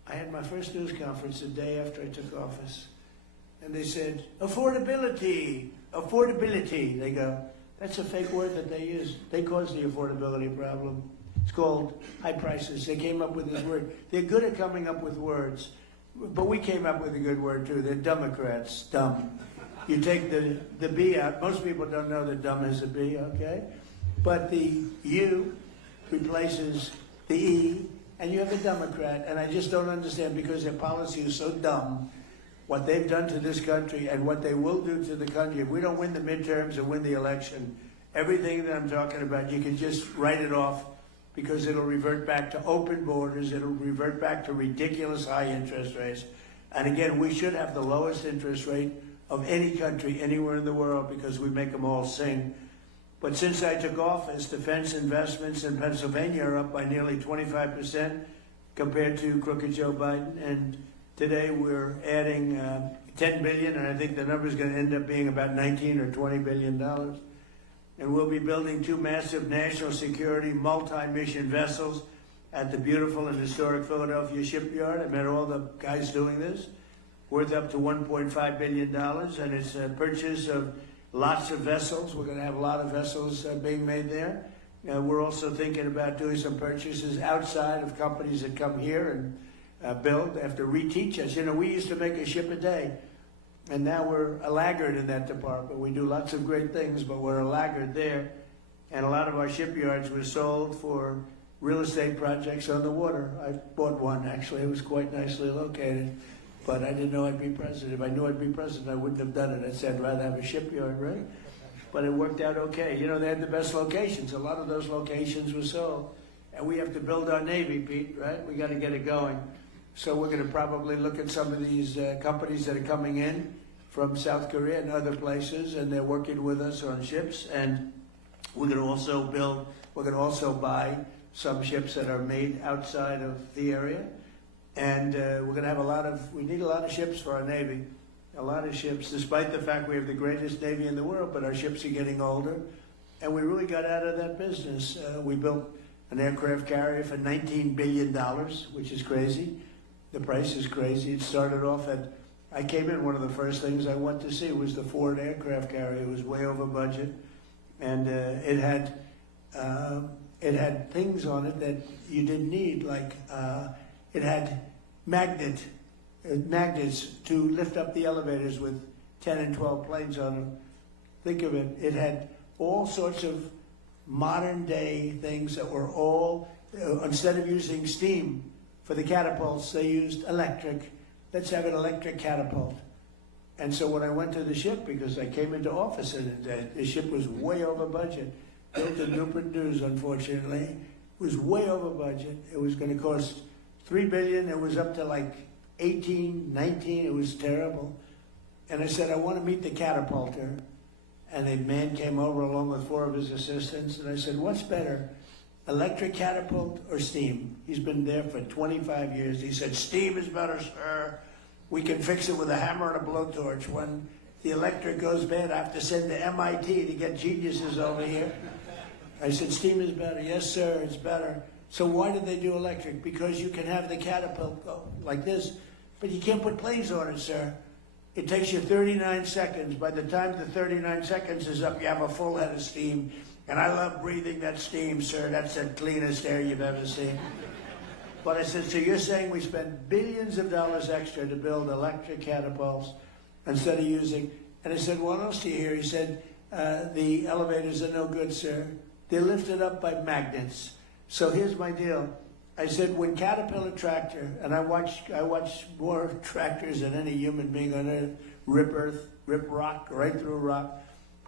I had my first news conference the day after I took office, and they said, affordability. They go, that's a fake word that they use. They caused the affordability problem. It's called high prices. They came up with this word. They're good at coming up with words, but we came up with a good word too. They're Democrats, dumb. You take the B out. Most people don't know that dumb is a B, okay? But the U replaces the E, and you have a Democrat. And I just don't understand, because their policy is so dumb, what they've done to this country and what they will do to the country. If we don't win the midterms or win the election, everything that I'm talking about, you can just write it off, because it'll revert back to open borders. It'll revert back to ridiculous high interest rates. And again, we should have the lowest interest rate of any country anywhere in the world, because we make them all sing. But since I took office, defense investments in Pennsylvania are up by nearly 25% compared to crooked Joe Biden. And today we're adding $10 billion, and I think the number is going to end up being about $19 or $20 billion. And we'll be building 2 massive national security multi-mission vessels at the beautiful and historic Philadelphia shipyard. I met all the guys doing this, worth up to $1.5 billion, and it's a purchase of lots of vessels. We're going to have a lot of vessels being made there. We're also thinking about doing some purchases outside of companies that come here and build, have to reteach us. You know, we used to make a ship a day, and now we're a laggard in that department. We do lots of great things, but we're a laggard there. And a lot of our shipyards were sold for real estate projects on the water. I bought one, actually. It was quite nicely located, but I didn't know I'd be president. If I knew I'd be president, I wouldn't have done it. I said I'd rather have a shipyard, right? But it worked out okay. You know, they had the best locations. A lot of those locations were sold. And we have to build our Navy, Pete, right? We got to get it going. So we're going to probably look at some of these companies that are coming in from South Korea and other places, and they're working with us on ships. And we're going to also buy some ships that are made outside of the area. And we're going to have we need a lot of ships for our Navy. A lot of ships, despite the fact we have the greatest Navy in the world, but our ships are getting older. And we really got out of that business. We built an aircraft carrier for $19 billion, which is crazy. The price is crazy. It started off I came in, one of the first things I went to see was the Ford aircraft carrier. It was way over budget. And it had things on it that you didn't need, like it had magnets to lift up the elevators with 10 and 12 planes on them. Think of it. It had all sorts of modern day things that were all, instead of using steam for the catapults, they used electric. Let's have an electric catapult. And so when I went to the ship, because I came into office and the ship was way over budget, built in Newport News, unfortunately, it was way over budget. It was going to cost $3 billion. It was up to like 18, 19. It was terrible. And I said, I want to meet the catapulter. And a man came over along with 4 of his assistants. And I said, what's better, electric catapult or steam? He's been there for 25 years. He said, steam is better, sir. We can fix it with a hammer and a blowtorch. When the electric goes bad, I have to send to MIT to get geniuses over here. I said, steam is better. Yes, sir, it's better. So why did they do electric? Because you can have the catapult go like this, but you can't put planes on it, sir. It takes you 39 seconds. By the time the 39 seconds is up, you have a full head of steam. And I love breathing that steam, sir. That's the cleanest air you've ever seen. But I said, so you're saying we spent billions of dollars extra to build electric catapults instead of using... And I said, what else do you hear? He said, the elevators are no good, sir. They're lifted up by magnets. So here's my deal. I said, when Caterpillar tractor, and I watch more tractors than any human being on earth, rip rock, right through rock.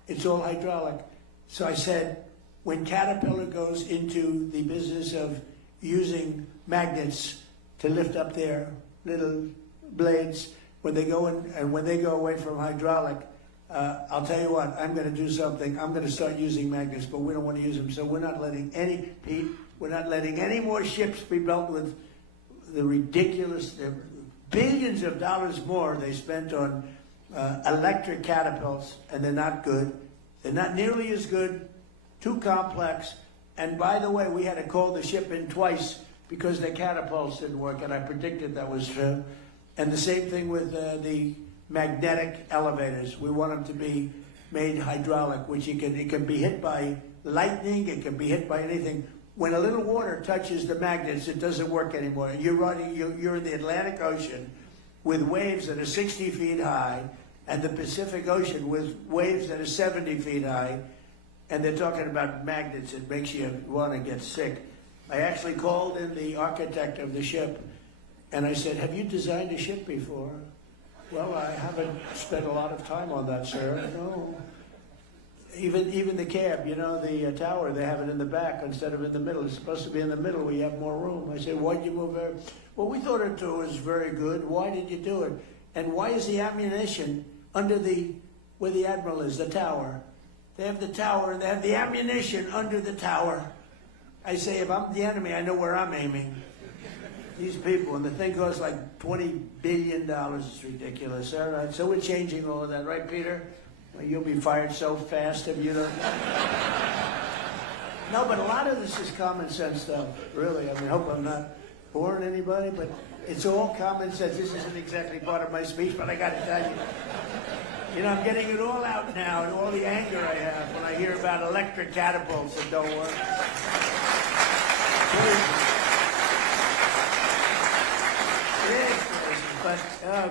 It's all hydraulic. So I said, when Caterpillar goes into the business of using magnets to lift up their little blades, when they go in and when they go away from hydraulic, I'll tell you what, I'm going to do something. I'm going to start using magnets, but we don't want to use them. So we're not letting any more ships be built with the ridiculous billions of dollars more they spent on electric catapults, and they're not good. They're not nearly as good, too complex. And by the way, we had to call the ship in twice because the catapults didn't work, and I predicted that was true. And the same thing with the magnetic elevators. We want them to be made hydraulic, which it can be hit by lightning, it can be hit by anything. When a little water touches the magnets, it doesn't work anymore. You're in the Atlantic Ocean with waves that are 60 feet high, and the Pacific Ocean with waves that are 70 feet high, and they're talking about magnets. It makes you want to get sick. I actually called in the architect of the ship, and I said, have you designed a ship before? Well, I haven't spent a lot of time on that, sir. No. Even the cab, you know, the tower, they have it in the back instead of in the middle. It's supposed to be in the middle where you have more room. I said, why'd you move there? Well, we thought it was very good. Why did you do it? And why is the ammunition under where the admiral is, the tower? They have the tower, and they have the ammunition under the tower. I say, if I'm the enemy, I know where I'm aiming. These people, and the thing costs like $20 billion. It's ridiculous. All right, so we're changing all of that, right, Peter? Well, you'll be fired so fast if you don't. No, but a lot of this is common sense stuff, really. I mean, I hope I'm not boring anybody, but it's all common sense. This isn't exactly part of my speech, but I got to tell you. You know, I'm getting it all out now, and all the anger I have when I hear about electric catapults that don't work. But,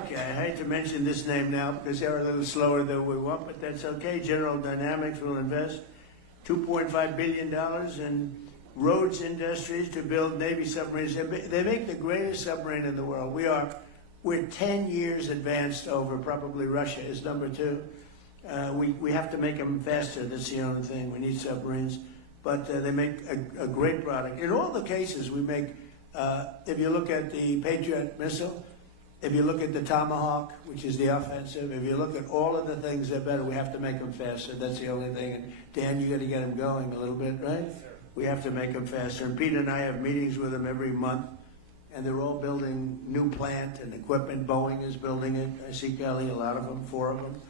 okay, I hate to mention this name now because they're a little slower than we want, but that's okay. General Dynamics will invest $2.5 billion in roads industries to build Navy submarines. They make the greatest submarine in the world. We're 10 years advanced over probably Russia is number 2. We have to make them faster. That's the only thing. We need submarines. But they make a great product. In all the cases we make, if you look at the Patriot missile, if you look at the Tomahawk, which is the offensive, if you look at all of the things that are better, we have to make them faster. That's the only thing. And Dan, you got to get them going a little bit, right? Yes, we have to make them faster. And Pete and I have meetings with them every month, and they're all building new plant and equipment. Boeing is building it. I see Kelly, a lot of them, 4 of them,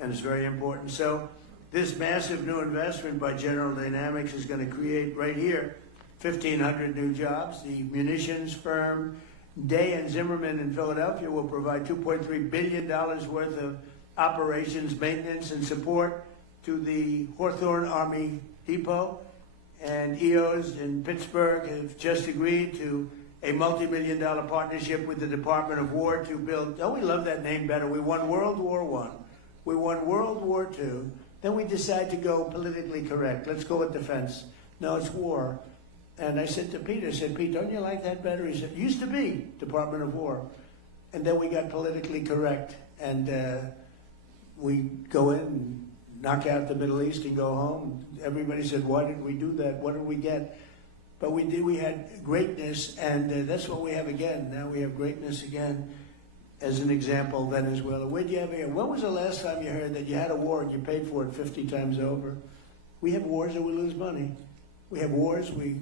and it's very important. So this massive new investment by General Dynamics is going to create right here 1,500 new jobs. The munitions firm Day and Zimmerman in Philadelphia will provide $2.3 billion worth of operations, maintenance, and support to the Hawthorne Army Depot. And EOS in Pittsburgh have just agreed to a multi-million-dollar partnership with the Department of War to build, oh, we love that name better. We won World War I. We won World War II. Then we decide to go politically correct. Let's go with defense. No, it's war. And I said to Pete, Pete, don't you like that better? He said, used to be Department of War. And then we got politically correct. And we go in and knock out the Middle East and go home. Everybody said, why did we do that? What did we get? But we did. We had greatness, and that's what we have again. Now we have greatness again. As an example, Venezuela. Where'd you ever hear? When was the last time you heard that you had a war and you paid for it 50 times over? We have wars and we lose money. We have wars, we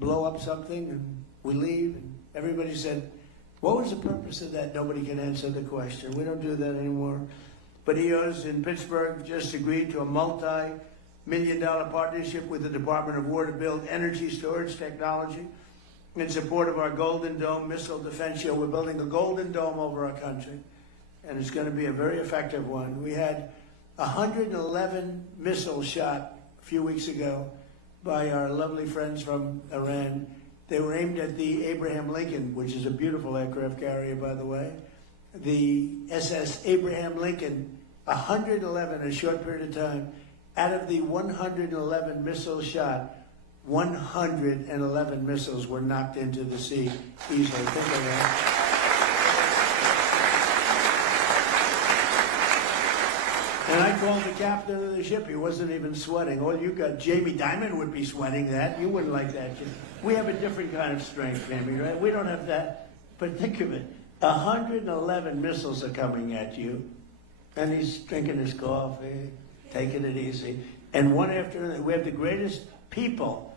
blow up something and we leave. And everybody said, what was the purpose of that? Nobody can answer the question. We don't do that anymore. But EOS in Pittsburgh just agreed to a multi-million-dollar partnership with the Department of War to build energy storage technology in support of our Golden Dome missile defense show. We're building a Golden Dome over our country, and it's going to be a very effective one. We had 111 missiles shot a few weeks ago by our lovely friends from Iran. They were aimed at the Abraham Lincoln, which is a beautiful aircraft carrier, by the way. The SS Abraham Lincoln, 111 in a short period of time. Out of the 111 missiles shot, 111 missiles were knocked into the sea easily. Think of that. And I called the captain of the ship. He wasn't even sweating. Oh, you got Jamie Dimon would be sweating that. You wouldn't like that. We have a different kind of strength, Jamie, right? We don't have that. But think of it. 111 missiles are coming at you. And he's drinking his coffee, taking it easy. And one after another, we have the greatest people,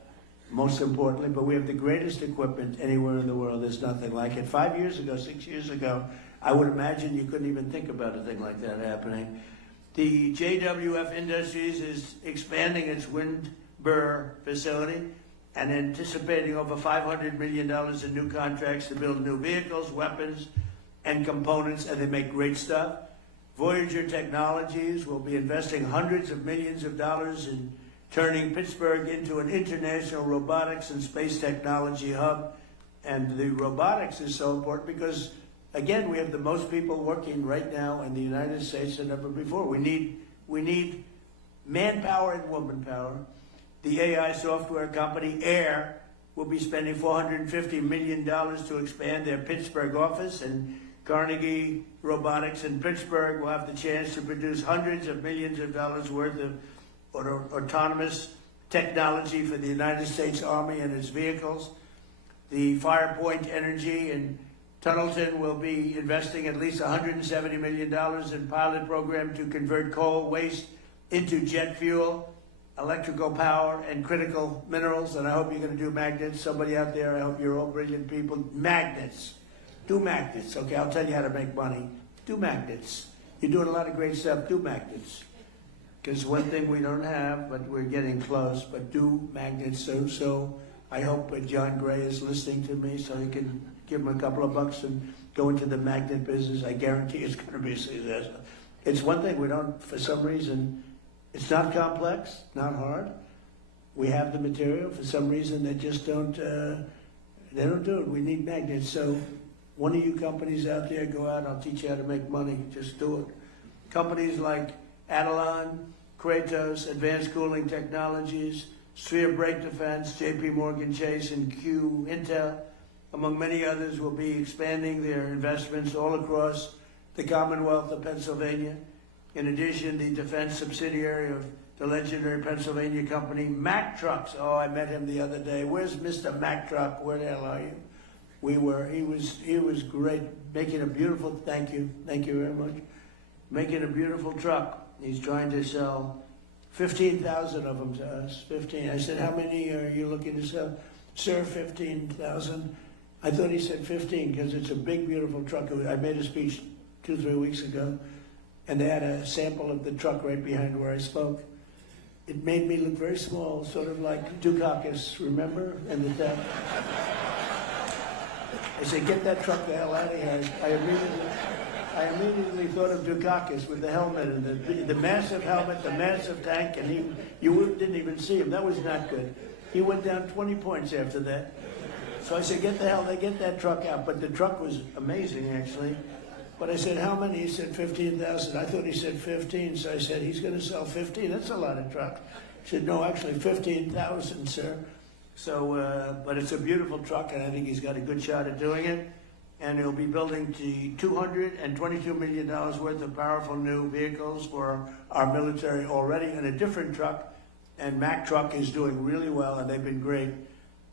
most importantly, but we have the greatest equipment anywhere in the world. There's nothing like it. 5 years ago, 6 years ago, I would imagine you couldn't even think about a thing like that happening. The JWF Industries is expanding its Windber facility and anticipating over $500 million in new contracts to build new vehicles, weapons, and components, and they make great stuff. Voyager Technologies will be investing hundreds of millions of dollars in turning Pittsburgh into an international robotics and space technology hub. And the robotics is so important because, again, we have the most people working right now in the United States than ever before. We need manpower and womanpower. The AI software company Air will be spending $450 million to expand their Pittsburgh office, and Carnegie Robotics in Pittsburgh will have the chance to produce hundreds of millions of dollars worth of autonomous technology for the United States Army and its vehicles. The Firepoint Energy in Tunnelton will be investing at least $170 million in pilot program to convert coal waste into jet fuel, electrical power, and critical minerals. And I hope you're going to do magnets. Somebody out there, I hope you're all brilliant people. Magnets. Do magnets, okay? I'll tell you how to make money. Do magnets. You're doing a lot of great stuff. Do magnets. Because one thing we don't have, but we're getting close, but do magnets. So I hope John Gray is listening to me so he can give him a couple of bucks and go into the magnet business. I guarantee it's going to be a success. It's one thing we don't, for some reason, It's not complex, not hard. We have the material. For some reason, they just don't. They don't do it. We need magnets. So, one of you companies out there, go out. I'll teach you how to make money. Just do it. Companies like Adelon, Kratos, Advanced Cooling Technologies, Sphere Brake Defense, J.P. Morgan Chase, and Q Intel, among many others, will be expanding their investments all across the Commonwealth of Pennsylvania. In addition, the defense subsidiary of the legendary Pennsylvania company, Mack Trucks. Oh, I met him the other day. Where's Mr. Mack Truck? Where the hell are you? He was great, making a beautiful, thank you very much, making a beautiful truck. He's trying to sell 15,000 of them to us, 15. I said, how many are you looking to sell? Sir, 15,000. I thought he said 15 because it's a big, beautiful truck. I made a speech 2-3 weeks ago, and they had a sample of the truck right behind where I spoke. It made me look very small, sort of like Dukakis, remember? And the I said, get that truck the hell out of here. I immediately thought of Dukakis with the helmet and the massive helmet, the massive tank, and you didn't even see him. That was not good. He went down 20 points after that. So I said, get that truck out. But the truck was amazing, actually. But I said, how many? He said 15,000. I thought he said 15. So I said, he's going to sell 15. That's a lot of trucks. He said, no, actually 15,000, sir. So, but it's a beautiful truck, and I think he's got a good shot at doing it. And he'll be building $222 million worth of powerful new vehicles for our military already in a different truck. And Mack Truck is doing really well, and they've been great.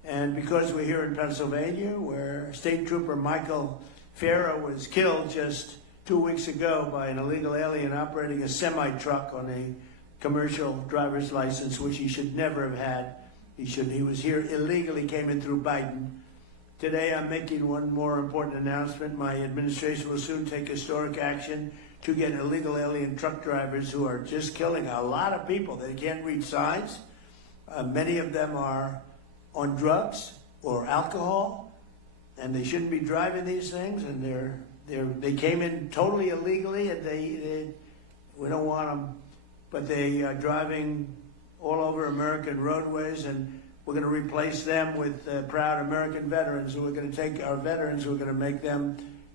And because we're here in Pennsylvania, where State Trooper Michael Farah was killed just 2 weeks ago by an illegal alien operating a semi-truck on a commercial driver's license, which he should never have had. He was here illegally, came in through Biden. Today I'm making one more important announcement. My administration will soon take historic action to get illegal alien truck drivers who are just killing a lot of people. They can't read signs. Many of them are on drugs or alcohol, and they shouldn't be driving these things, and they came in totally illegally, and we don't want them, but they are driving all over American roadways, and we're going to replace them with proud American veterans. So we're going to take our veterans, we're going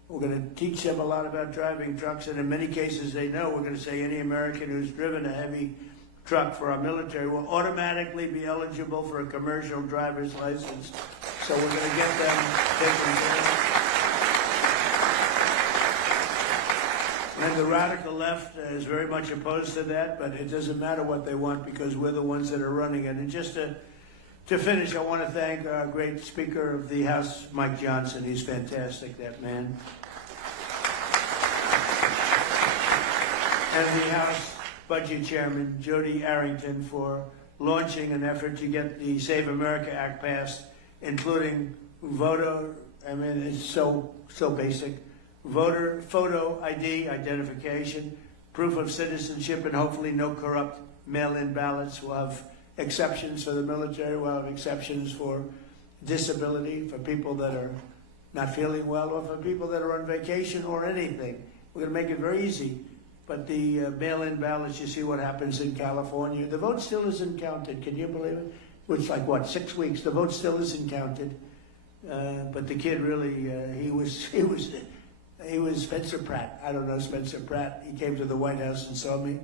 to teach them a lot about driving trucks, and in many cases they know. We're going to say any American who's driven a heavy truck for our military will automatically be eligible for a commercial driver's license. So we're going to get them taken care of. And the radical left is very much opposed to that, but it doesn't matter what they want because we're the ones that are running it. And just to finish, I want to thank our great Speaker of the House, Mike Johnson. He's fantastic, that man. And the House Budget Chairman, Jody Arrington, for launching an effort to get the Save America Act passed, including voter, I mean, it's so basic, voter photo ID, identification, proof of citizenship, and hopefully no corrupt mail-in ballots. We'll have exceptions for the military. We'll have exceptions for disability, for people that are not feeling well, or for people that are on vacation or anything. We're going to make it very easy. But the mail-in ballots, you see what happens in California. The vote still isn't counted. Can you believe it? It's like, 6 weeks? The vote still isn't counted. But the kid really, he was Spencer Pratt. I don't know Spencer Pratt. He came to the White House and saw me.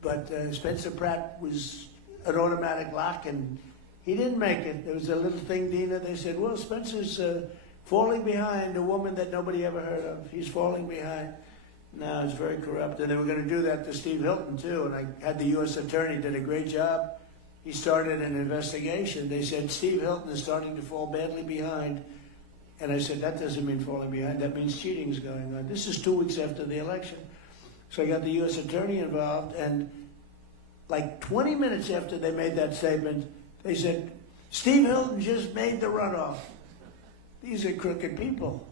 But Spencer Pratt was an automatic lock, and he didn't make it. There was a little thing, Dina. They said, well, Spencer's falling behind a woman that nobody ever heard of. He's falling behind. No, it's very corrupt. And they were going to do that to Steve Hilton, too. And I had the U.S. attorney, did a great job. He started an investigation. They said, Steve Hilton is starting to fall badly behind. And I said, that doesn't mean falling behind. That means cheating is going on. This is 2 weeks after the election. So I got the U.S. attorney involved. And like 20 minutes after they made that statement, they said, Steve Hilton just made the runoff. These are crooked people.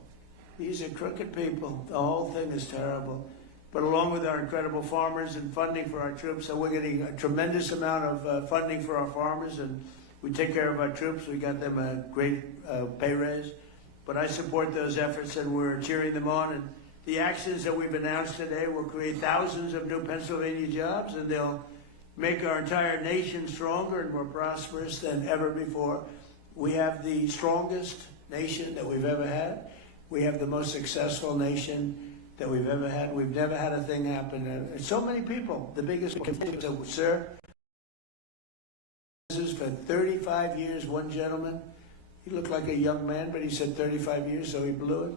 These are crooked people. The whole thing is terrible. But along with our incredible farmers and funding for our troops, so we're getting a tremendous amount of funding for our farmers, and we take care of our troops. We got them a great pay raise. But I support those efforts, and we're cheering them on. And the actions that we've announced today will create thousands of new Pennsylvania jobs, and they'll make our entire nation stronger and more prosperous than ever before. We have the strongest nation that we've ever had. We have the most successful nation that we've ever had. We've never had a thing happen. So many people, the biggest, sir, for 35 years, one gentleman, he looked like a young man, but he said 35 years, so he blew it.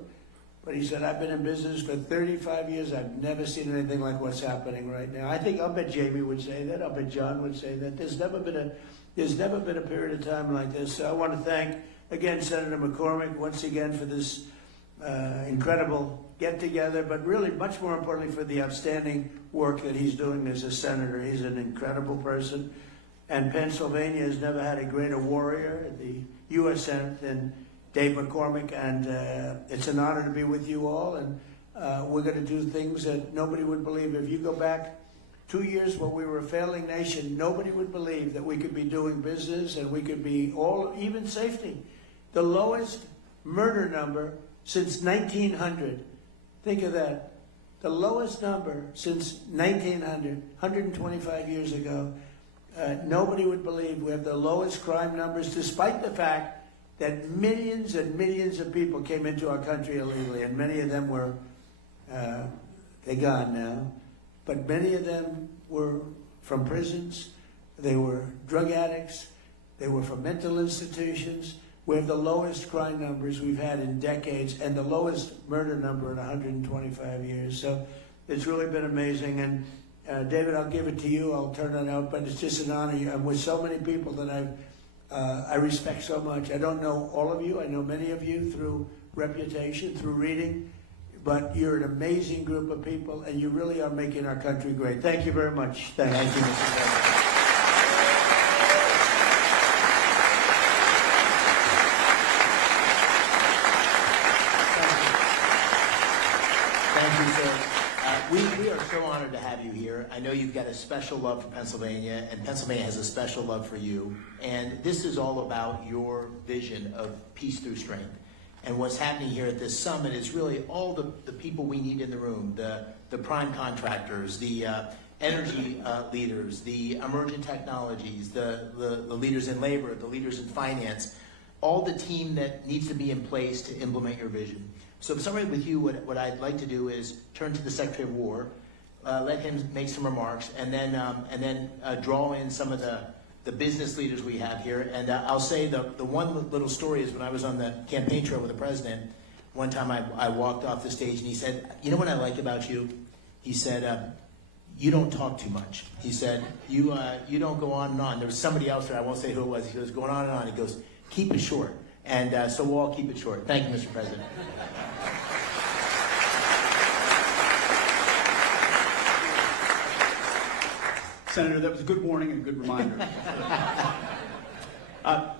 But he said, I've been in business for 35 years. I've never seen anything like what's happening right now. I'll bet Jamie would say that. I'll bet John would say that. There's never been a period of time like this. So I want to thank, again, Senator McCormick, once again, for this incredible get-together, but really, much more importantly, for the outstanding work that he's doing as a senator. He's an incredible person. And Pennsylvania has never had a greater warrior at the U.S. Senate than Dave McCormick, and it's an honor to be with you all, and we're going to do things that nobody would believe. If you go back 2 years when we were a failing nation, nobody would believe that we could be doing business and we could be even safety. The lowest murder number since 1900. Think of that. The lowest number since 1900, 125 years ago. Nobody would believe we have the lowest crime numbers, despite the fact that millions and millions of people came into our country illegally, and many of them were, they're gone now, but many of them were from prisons, they were drug addicts, they were from mental institutions. We have the lowest crime numbers we've had in decades, and the lowest murder number in 125 years. So it's really been amazing, and David, I'll give it to you, I'll turn it out, but it's just an honor. I'm with so many people that I respect so much. I don't know all of you. I know many of you through reputation, through reading, but you're an amazing group of people, and you really are making our country great. Thank you very much. Thank you, Mr. President. Thank you, sir. We are so honored to have you here. I know you've got a special love for Pennsylvania, and Pennsylvania has a special love for you. And this is all about your vision of peace through strength. And what's happening here at this summit is really all the people we need in the room, the prime contractors, the energy leaders, the emerging technologies, the leaders in labor, the leaders in finance, all the team that needs to be in place to implement your vision. So if somebody with you, what I'd like to do is turn to the Secretary of War, let him make some remarks, and then draw in some of the business leaders we have here. And I'll say the one little story is when I was on the campaign trail with the president, one time I walked off the stage and he said, you know what I like about you? He said, you don't talk too much. He said, you don't go on and on. There was somebody else there, I won't say who it was, he was going on and on. He goes, keep it short. And so we'll all keep it short. Thank you, Mr. President. Senator, that was a good warning and a good reminder.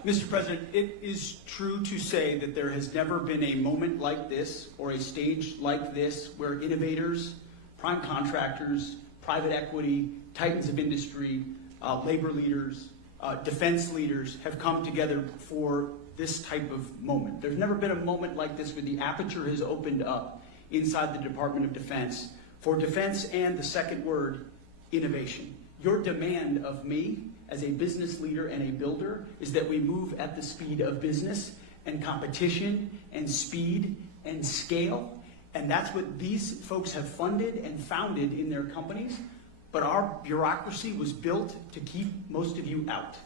Mr. President, it is true to say that there has never been a moment like this or a stage like this where innovators, prime contractors, private equity, titans of industry, labor leaders, defense leaders have come together for this type of moment. There's never been a moment like this where the aperture has opened up inside the Department of Defense for defense and the second word, innovation. Your demand of me as a business leader and a builder is that we move at the speed of business and competition and speed and scale. And that's what these folks have funded and founded in their companies. But our bureaucracy was built to keep most of you out.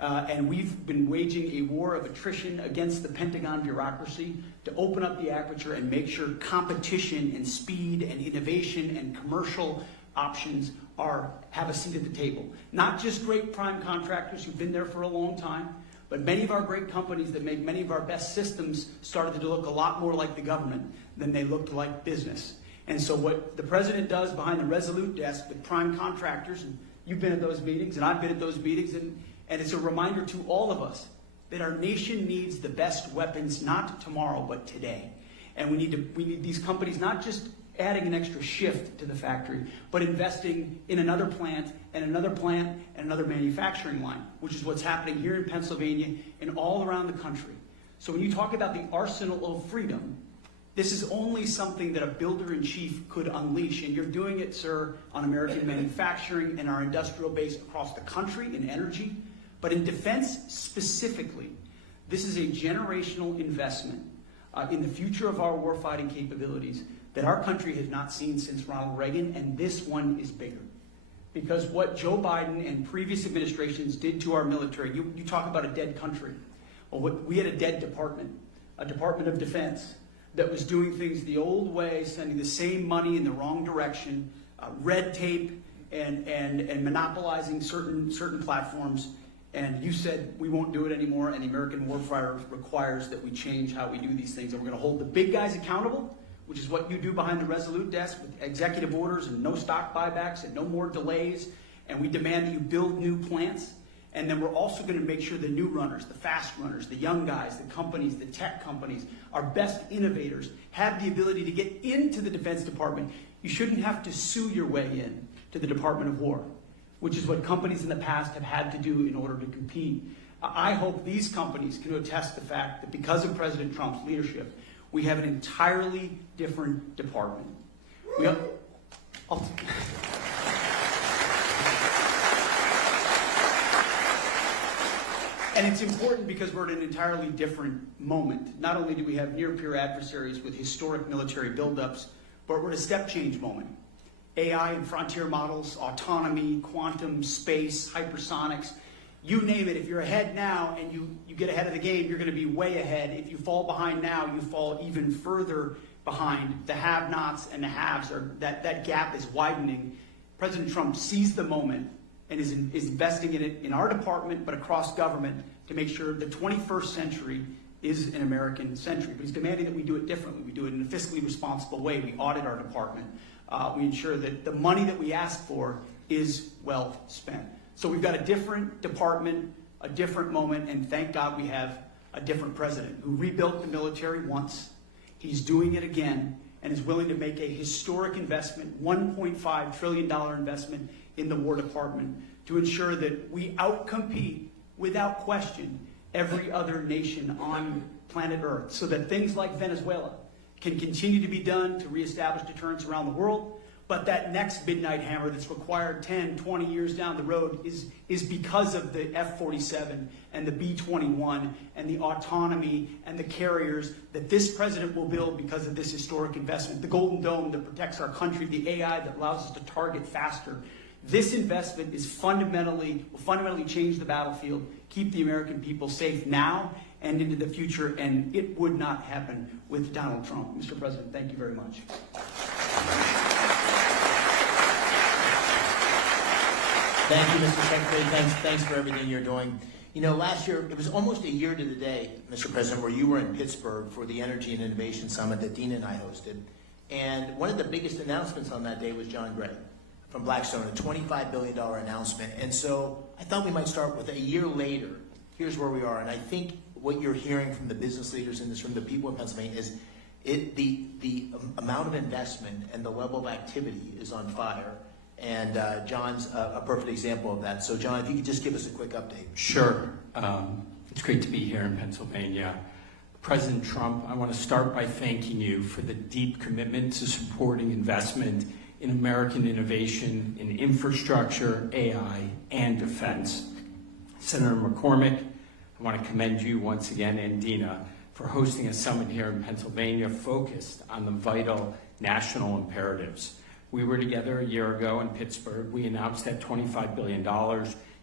And we've been waging a war of attrition against the Pentagon bureaucracy to open up the aperture and make sure competition and speed and innovation and commercial options have a seat at the table. Not just great prime contractors who've been there for a long time, but many of our great companies that make many of our best systems started to look a lot more like the government than they looked like business. And so what the president does behind the Resolute desk with prime contractors, and you've been at those meetings, and I've been at those meetings, and it's a reminder to all of us that our nation needs the best weapons, not tomorrow, but today. And we need these companies not just adding an extra shift to the factory, but investing in another plant and another plant and another manufacturing line, which is what's happening here in Pennsylvania and all around the country. So when you talk about the arsenal of freedom, This is only something that a builder-in-chief could unleash, and you're doing it, sir, on American manufacturing and our industrial base across the country in energy. But in defense specifically, this is a generational investment in the future of our warfighting capabilities that our country has not seen since Ronald Reagan, and this one is bigger. Because what Joe Biden and previous administrations did to our military, you talk about a dead country. Well, we had a dead department, a Department of Defense, that was doing things the old way, sending the same money in the wrong direction, red tape, and monopolizing certain platforms. And you said we won't do it anymore, and the American warfighter requires that we change how we do these things. And we're going to hold the big guys accountable, which is what you do behind the Resolute desk with executive orders and no stock buybacks and no more delays. And we demand that you build new plants. And then we're also going to make sure the new runners, the fast runners, the young guys, the companies, the tech companies, our best innovators have the ability to get into the Defense Department. You shouldn't have to sue your way in to the Department of War, which is what companies in the past have had to do in order to compete. I hope these companies can attest the fact that because of President Trump's leadership, we have an entirely different department. And it's important because we're at an entirely different moment. Not only do we have near-peer adversaries with historic military buildups, but we're at a step-change moment. AI and frontier models, autonomy, quantum, space, hypersonics, you name it. If you're ahead now and you get ahead of the game, you're going to be way ahead. If you fall behind now, you fall even further behind. The have-nots and the haves, that gap is widening. President Trump sees the moment and is investing in it in our department, but across government, to make sure the 21st century is an American century. But he's demanding that we do it differently. We do it in a fiscally responsible way. We audit our department. We ensure that the money that we ask for is well spent. So we've got a different department, a different moment, and thank God we have a different president who rebuilt the military once. He's doing it again and is willing to make a historic investment, $1.5 trillion investment in the War Department to ensure that we outcompete, without question, every other nation on planet Earth, so that things like Venezuela can continue to be done to reestablish deterrence around the world. But that next midnight hammer that's required 10, 20 years down the road is because of the F-47 and the B-21 and the autonomy and the carriers that this president will build because of this historic investment. The Golden Dome that protects our country, the AI that allows us to target faster. This investment will fundamentally change the battlefield, keep the American people safe now and into the future, and it would not happen with Donald Trump. Mr. President, thank you very much. Thank you, Mr. Secretary. Thanks for everything you're doing. You know, last year, it was almost a year to the day, Mr. President, where you were in Pittsburgh for the Energy and Innovation Summit that Dina and I hosted. And one of the biggest announcements on that day was John Gray from Blackstone, a $25 billion announcement. And so I thought we might start with a year later. Here's where we are. And I think what you're hearing from the business leaders in this room, the people in Pennsylvania, is the amount of investment and the level of activity is on fire. And John's a perfect example of that. So John, if you could just give us a quick update. Sure. It's great to be here in Pennsylvania. President Trump, I want to start by thanking you for the deep commitment to supporting investment in American innovation in infrastructure, AI, and defense. Senator McCormick, I want to commend you once again, and Dina, for hosting a summit here in Pennsylvania focused on the vital national imperatives. We were together a year ago in Pittsburgh. We announced that $25 billion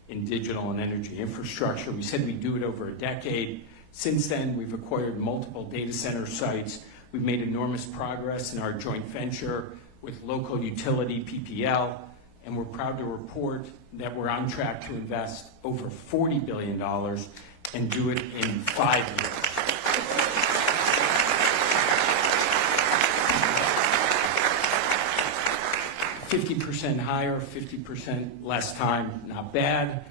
in digital and energy infrastructure. We said we'd do it over a decade. Since then, we've acquired multiple data center sites. We've made enormous progress in our joint venture with local utility PPL, and we're proud to report that we're on track to invest over $40 billion and do it in 5 years. $50 higher, 50% less time, not bad.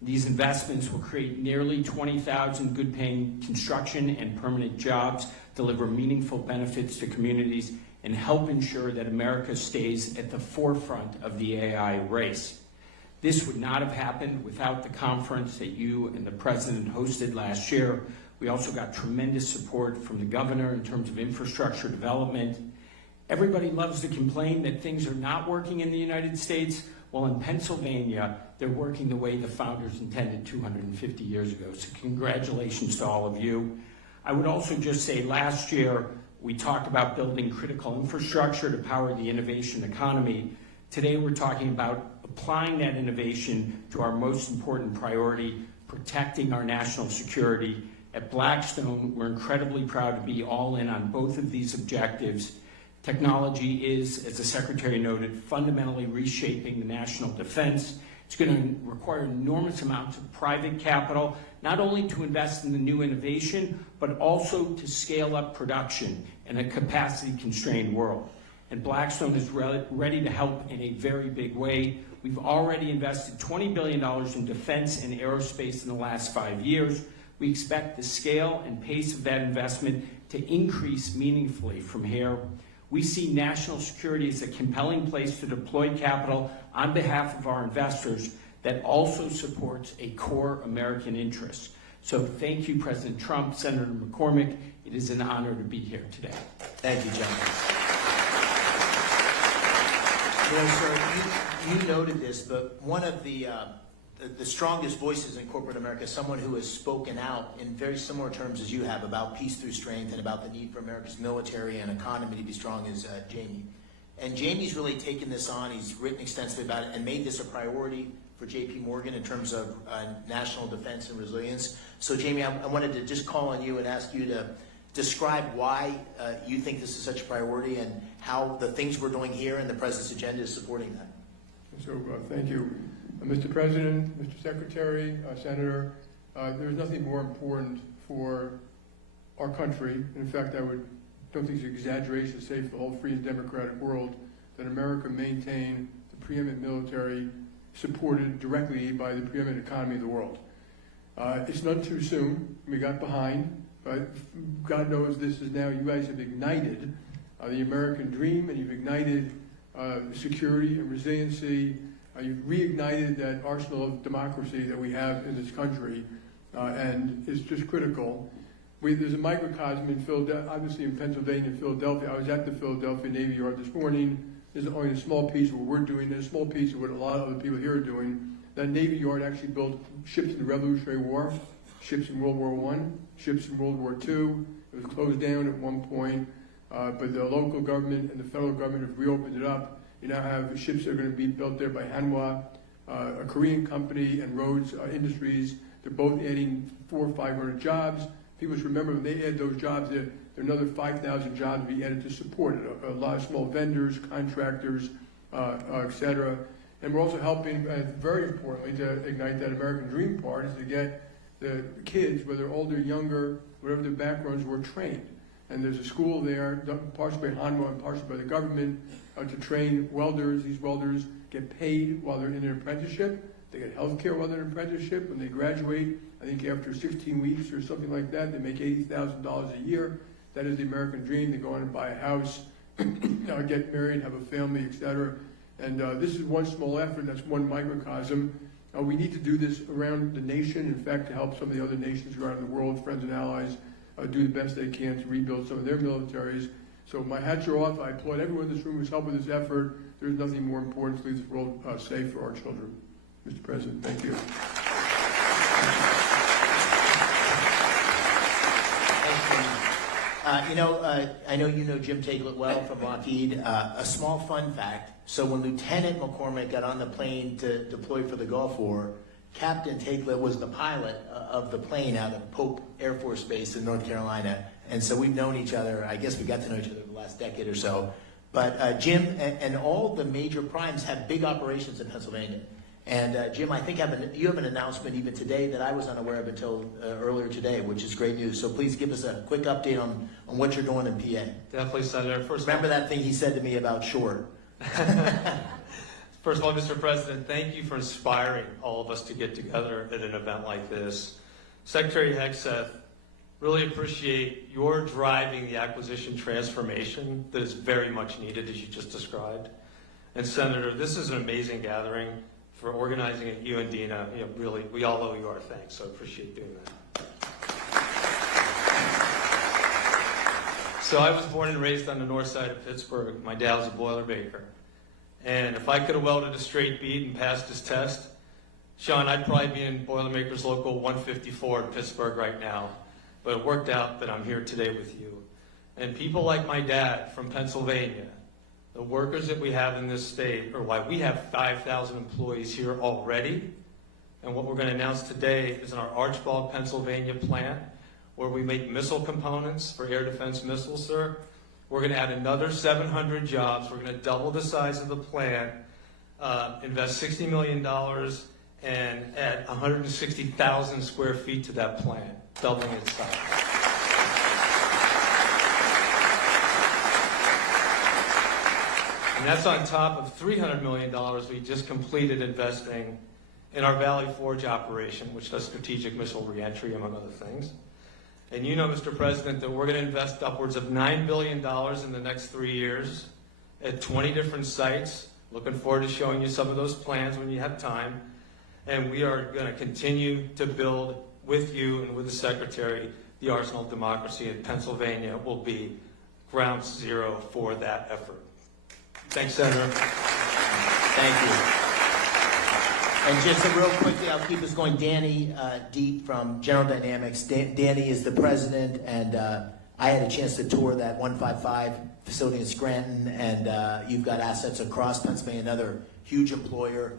These investments will create nearly 20,000 good-paying construction and permanent jobs, deliver meaningful benefits to communities, and help ensure that America stays at the forefront of the AI race. This would not have happened without the conference that you and the President hosted last year, We also got tremendous support from the governor in terms of infrastructure development. Everybody loves to complain that things are not working in the United States. Well, in Pennsylvania, they're working the way the founders intended 250 years ago. So congratulations to all of you. I would also just say last year, we talked about building critical infrastructure to power the innovation economy. Today, we're talking about applying that innovation to our most important priority, protecting our national security. At Blackstone, we're incredibly proud to be all in on both of these objectives. Technology is, as the Secretary noted, fundamentally reshaping the national defense. It's going to require enormous amounts of private capital, not only to invest in the new innovation, but also to scale up production in a capacity-constrained world. And Blackstone is ready to help in a very big way. We've already invested $20 billion in defense and aerospace in the last 5 years. We expect the scale and pace of that investment to increase meaningfully from here. We see national security as a compelling place to deploy capital on behalf of our investors that also supports a core American interest. So thank you, President Trump, Senator McCormick. It is an honor to be here today. Thank you, gentlemen. Sir, you noted this, but one of the strongest voices in corporate America, someone who has spoken out in very similar terms as you have about peace through strength and about the need for America's military and economy to be strong, is Jamie. And Jamie's really taken this on. He's written extensively about it and made this a priority for J.P. Morgan in terms of national defense and resilience. So, Jamie, I wanted to just call on you and ask you to describe why you think this is such a priority and how the things we're doing here and the President's agenda is supporting that. So, thank you. Mr. President, Mr. Secretary, Senator, there's nothing more important for our country. In fact, don't think it's an exaggeration to say for the whole free and democratic world that America maintain the preeminent military supported directly by the preeminent economy of the world. It's not too soon. We got behind, but God knows this is now, you guys have ignited the American dream, and you've ignited security and resiliency. You've reignited that arsenal of democracy that we have in this country, and it's just critical. There's a microcosm in Philadelphia, obviously in Pennsylvania, Philadelphia. I was at the Philadelphia Navy Yard this morning. There's only a small piece of what we're doing. There's a small piece of what a lot of other people here are doing. That Navy Yard actually built ships in the Revolutionary War, ships in World War I, ships in World War II. It was closed down at one point, but the local government and the federal government have reopened it up. You now have ships that are going to be built there by Hanwha, a Korean company, and Rhodes Industries. They're both adding 400 or 500 jobs. People should remember when they add those jobs, there are another 5,000 jobs to be added to support it. A lot of small vendors, contractors, et cetera. And we're also helping, very importantly, to ignite that American dream part, is to get the kids, whether older, younger, whatever their backgrounds were, trained. And there's a school there, partially by Hanwha and partially by the government, to train welders. These welders get paid while they're in their apprenticeship. They get health care while they're in apprenticeship. When they graduate, I think after 16 weeks or something like that, they make $80,000 a year. That is the American dream. They go on and buy a house, get married, have a family, etc. And this is one small effort. That's one microcosm. We need to do this around the nation. In fact, to help some of the other nations around the world, friends and allies, do the best they can to rebuild some of their militaries. So my hats are off. I applaud everyone in this room who's helped with this effort. There's nothing more important to leave this world safe for our children. Mr. President, thank you. Thanks, Jim. I know you know Jim Takelet well from Lockheed. A small fun fact. So when Lieutenant McCormick got on the plane to deploy for the Gulf War, Captain Takelet was the pilot of the plane out of Pope Air Force Base in North Carolina. And so we've known each other. I guess we got to know each other for the last decade or so. But Jim and all the major primes have big operations in Pennsylvania. And Jim, I think you have an announcement even today that I was unaware of until earlier today, which is great news. So please give us a quick update on what you're doing in PA. Definitely, Senator. Remember that thing he said to me about short. First of all, Mr. President, thank you for inspiring all of us to get together at an event like this. Secretary Hegseth, really appreciate your driving the acquisition transformation that is very much needed, as you just described. And Senator, this is an amazing gathering. For organizing it, you and Dina, really, we all owe you our thanks, so I appreciate doing that. So I was born and raised on the north side of Pittsburgh. My dad was a Boilermaker. And if I could have welded a straight bead and passed his test, Sean, I'd probably be in Boilermakers Local 154 in Pittsburgh right now. But it worked out that I'm here today with you. And people like my dad from Pennsylvania, the workers that we have in this state, or why we have 5,000 employees here already. And what we're going to announce today is in our Archbald, Pennsylvania plant, where we make missile components for air defense missiles, sir. We're going to add another 700 jobs. We're going to double the size of the plant, invest $60 million, and add 160,000 square feet to that plant, doubling its size. And that's on top of $300 million we just completed investing in our Valley Forge operation, which does strategic missile reentry, among other things. And you know, Mr. President, that we're going to invest upwards of $9 billion in the next 3 years at 20 different sites. Looking forward to showing you some of those plans when you have time. And we are going to continue to build with you and with the Secretary the arsenal of democracy, and Pennsylvania will be ground zero for that effort. Thanks, Senator. Thank you. And just real quickly, I'll keep us going. Danny Deep from General Dynamics. Danny is the president, and I had a chance to tour that 155 facility in Scranton, and you've got assets across Pennsylvania, another huge employer.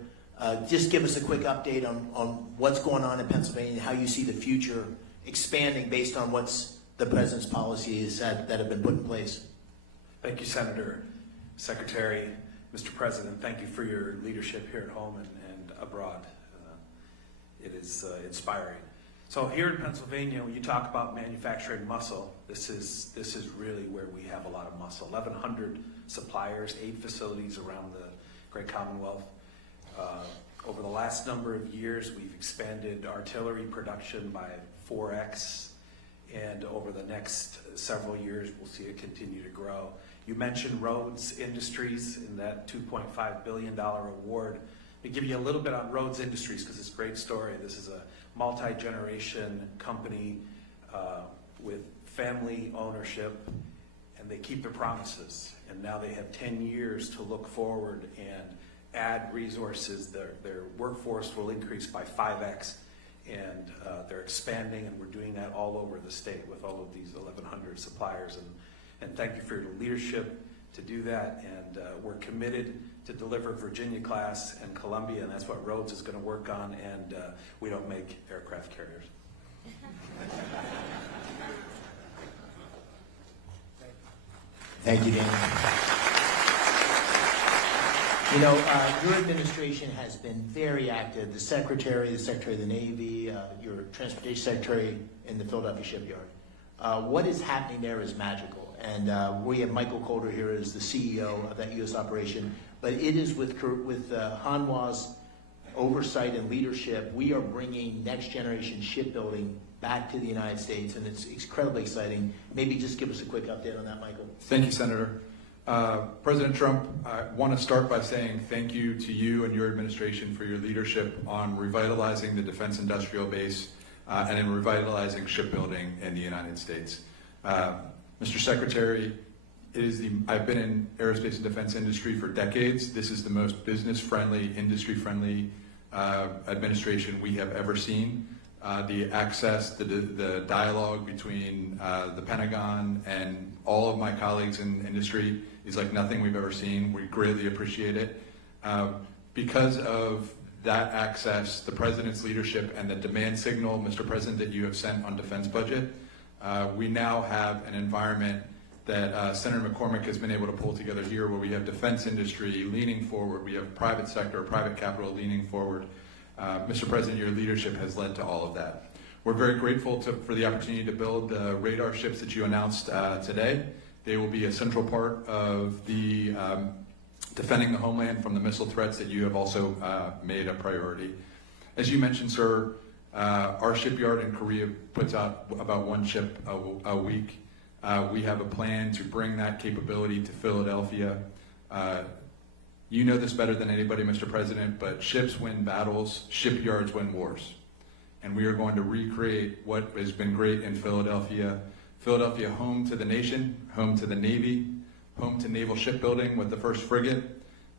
Just give us a quick update on what's going on in Pennsylvania and how you see the future expanding based on what's the president's policies that have been put in place. Thank you, Senator, Secretary, Mr. President. Thank you for your leadership here at home and abroad. It is inspiring. So here in Pennsylvania, when you talk about manufacturing muscle, this is really where we have a lot of muscle. 1,100 suppliers, 8 facilities around the Great Commonwealth. Over the last number of years, we've expanded artillery production by 4x, and over the next several years, we'll see it continue to grow. You mentioned Rhodes Industries in that $2.5 billion award. To give you a little bit on Rhodes Industries, because it's a great story. This is a multi-generation company with family ownership, and they keep their promises. And now they have 10 years to look forward and add resources. Their workforce will increase by 5x, and they're expanding, and we're doing that all over the state with all of these 1,100 suppliers. And thank you for your leadership to do that, and we're committed to deliver Virginia class and Columbia, and that's what Rhodes is going to work on, and we don't make aircraft carriers. Thank you, Dan. You know, your administration has been very active. The Secretary of the Navy, your Transportation Secretary in the Philadelphia shipyard. What is happening there is magical. And we have Michael Calder here as the CEO of that U.S. operation. But it is with Hanwha's oversight and leadership, we are bringing next generation shipbuilding back to the United States, and it's incredibly exciting. Maybe just give us a quick update on that, Michael. Thank you, Senator. President Trump, I want to start by saying thank you to you and your administration for your leadership on revitalizing the defense industrial base and in revitalizing shipbuilding in the United States. Mr. Secretary, I've been in aerospace and defense industry for decades. This is the most business-friendly, industry-friendly administration we have ever seen. The access, the dialogue between the Pentagon and all of my colleagues in industry is like nothing we've ever seen. We greatly appreciate it. Because of that access, the President's leadership, and the demand signal, Mr. President, that you have sent on defense budget, we now have an environment that Senator McCormick has been able to pull together here, where we have defense industry leaning forward, we have private sector, private capital leaning forward. Mr. President, your leadership has led to all of that. We're very grateful for the opportunity to build the radar ships that you announced today. They will be a central part of the defending the homeland from the missile threats that you have also made a priority. As you mentioned, sir, our shipyard in Korea puts out about 1 ship a week. We have a plan to bring that capability to Philadelphia. You know this better than anybody, Mr. President, but ships win battles, shipyards win wars. And we are going to recreate what has been great in Philadelphia. Philadelphia, home to the nation, home to the Navy, home to naval shipbuilding with the first frigate.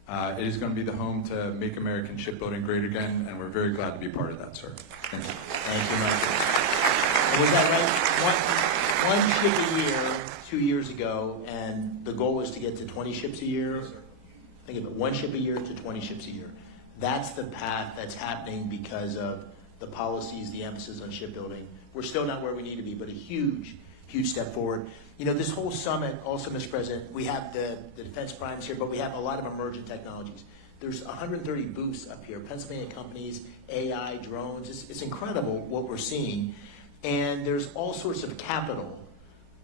It is going to be the home to make American shipbuilding great again, and we're very glad to be part of that, sir. Thank you. Thank you, Mike. Was that right? One ship a year 2 years ago, and the goal was to get to 20 ships a year? Yes, sir. Think of it, 1 ship a year to 20 ships a year. That's the path that's happening because of the policies, the emphasis on shipbuilding. We're still not where we need to be, but a huge, huge step forward. You know, this whole summit, also, Mr. President, we have the defense primes here, but we have a lot of emerging technologies. There's 130 booths up here, Pennsylvania companies, AI, drones. It's incredible what we're seeing. And there's all sorts of capital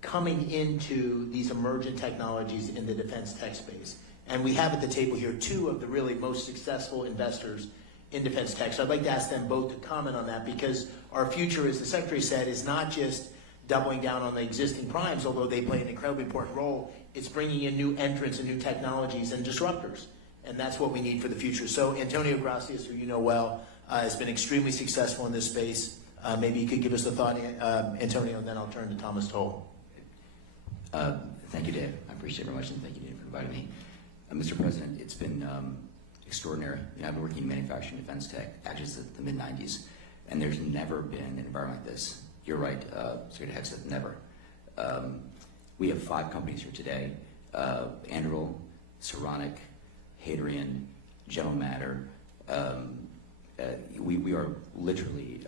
coming into these emergent technologies in the defense tech space. And we have at the table here 2 of the really most successful investors in defense tech. So I'd like to ask them both to comment on that, because our future, as the Secretary said, is not just doubling down on the existing primes, although they play an incredibly important role. It's bringing in new entrants and new technologies and disruptors. And that's what we need for the future. So Antonio Gracias, who you know well, has been extremely successful in this space. Maybe you could give us the thought, Antonio, and then I'll turn to Thomas Toll. Thank you, Dave. I appreciate it very much, and thank you, Dave, for inviting me. Mr. President, it's been extraordinary. You know, I've been working in manufacturing defense tech actually since the mid-90s, and there's never been an environment like this. You're right, Secretary Hegseth, never. We have 5 companies here today, Anduril, Saronic, Hadrian, General Matter. We are literally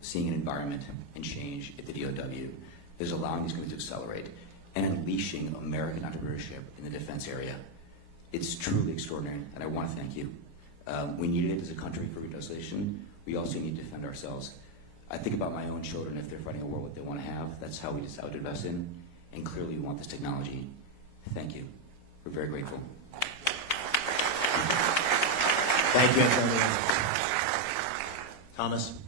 seeing an environment and change at the DOW that is allowing these companies to accelerate and unleashing American entrepreneurship in the defense area. It's truly extraordinary, and I want to thank you. We needed it as a country for revitalization. We also need to defend ourselves. I think about my own children. If they're fighting a war, what they want to have, that's how we decide to invest in, and clearly we want this technology. Thank you. We're very grateful. Thank you, Antonio. Thomas?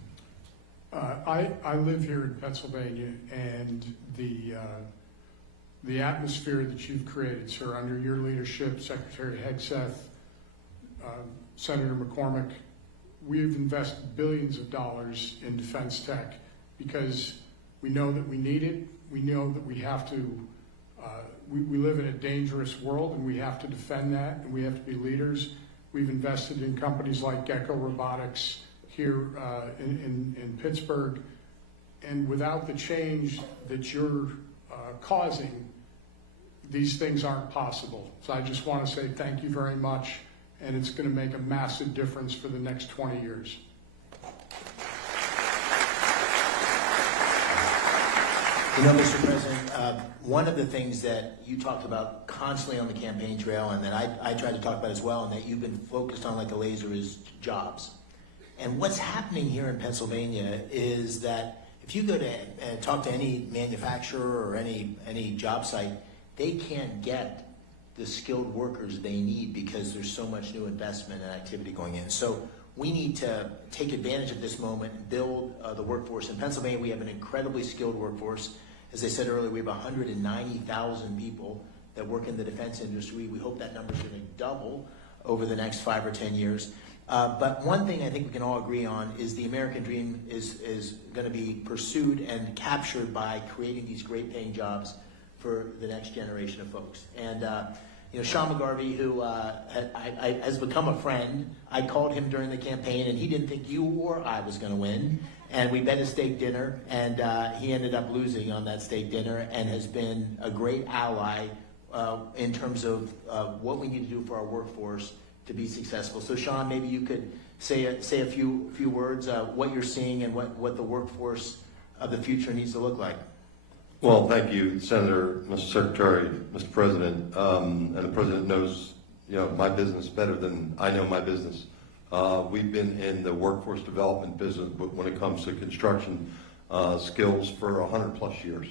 I live here in Pennsylvania, and the atmosphere that you've created, sir, under your leadership, Secretary Hegseth, Senator McCormick, we've invested billions of dollars in defense tech because we know that we need it. We know that we have to, we live in a dangerous world, and we have to defend that, and we have to be leaders. We've invested in companies like Gecko Robotics here in Pittsburgh, and without the change that you're causing, these things aren't possible. So I just want to say thank you very much, and it's going to make a massive difference for the next 20 years. You know, Mr. President, one of the things that you talked about constantly on the campaign trail, and that I tried to talk about as well, and that you've been focused on like a laser, is jobs. And what's happening here in Pennsylvania is that if you go to talk to any manufacturer or any job site, they can't get the skilled workers they need because there's so much new investment and activity going in. So we need to take advantage of this moment and build the workforce. In Pennsylvania, we have an incredibly skilled workforce. As I said earlier, we have 190,000 people that work in the defense industry. We hope that number is going to double over the next 5 or 10 years. But one thing I think we can all agree on is the American dream is going to be pursued and captured by creating these great paying jobs for the next generation of folks. And you know, Sean McGarvey, who has become a friend, I called him during the campaign, and he didn't think you or I was going to win. And we bet a steak dinner, and he ended up losing on that steak dinner, and has been a great ally in terms of what we need to do for our workforce to be successful. So Sean, maybe you could say a few words, what you're seeing and what the workforce of the future needs to look like. Well, thank you, Senator, Mr. Secretary, Mr. President, and the President knows, you know, my business better than I know my business. We've been in the workforce development business when it comes to construction skills for 100+ years.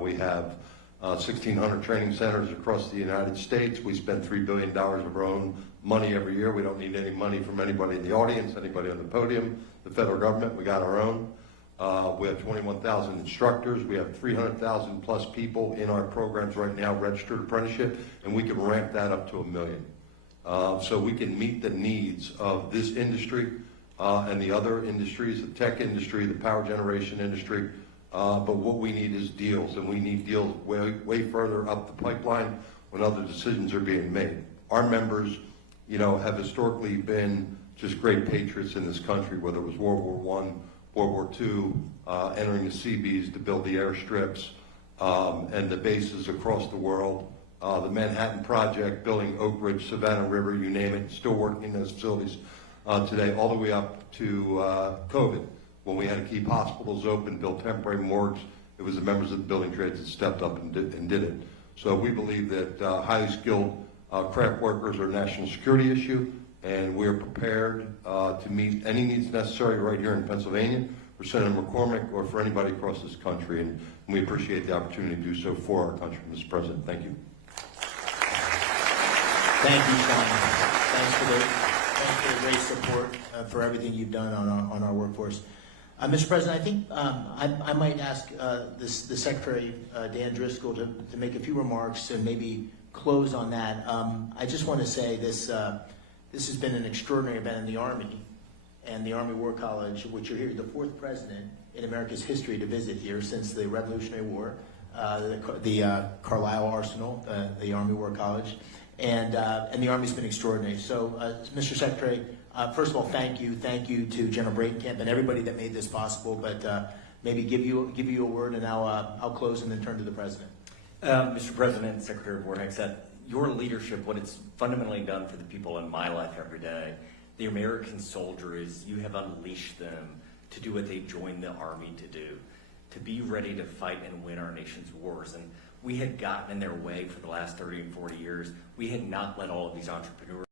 We have 1,600 training centers across the United States. We spend $3 billion of our own money every year. We don't need any money from anybody in the audience, anybody on the podium, the federal government. We got our own. We have 21,000 instructors. We have 300,000 plus people in our programs right now, registered apprenticeship, and we can ramp that up to 1 million. So we can meet the needs of this industry and the other industries, the tech industry, the power generation industry, but what we need is deals, and we need deals way further up the pipeline when other decisions are being made. Our members, have historically been just great patriots in this country, whether it was World War I, World War II, entering the Seabees to build the airstrips and the bases across the world. The Manhattan Project, building Oak Ridge, Savannah River, you name it, still working in those facilities today, all the way up to COVID, when we had to keep hospitals open, build temporary morgues. It was the members of the building trades that stepped up and did it. So we believe that highly skilled craft workers are a national security issue, and we are prepared to meet any needs necessary right here in Pennsylvania for Senator McCormick or for anybody across this country, and we appreciate the opportunity to do so for our country. Mr. President, thank you. Thank you, Sean. Thanks for the great support for everything you've done on our workforce. Mr. President, I think I might ask the Secretary, Dan Driscoll, to make a few remarks and maybe close on that. I just want to say this has been an extraordinary event in the Army and the Army War College, which you're here, the fourth president in America's history to visit here since the Revolutionary War, the Carlisle Arsenal, the Army War College. And the Army's been extraordinary. So, Mr. Secretary, first of all, thank you to General Breitenkamp and everybody that made this possible. But maybe give you a word, and I'll close and then turn to the President. Mr. President, Secretary of War Hexeth, your leadership, what it's fundamentally done for the people in my life every day, the American soldier, is you have unleashed them to do what they joined the Army to do, to be ready to fight and win our nation's wars. And we had gotten in their way for the last 30 and 40 years. We had not let all of these entrepreneurs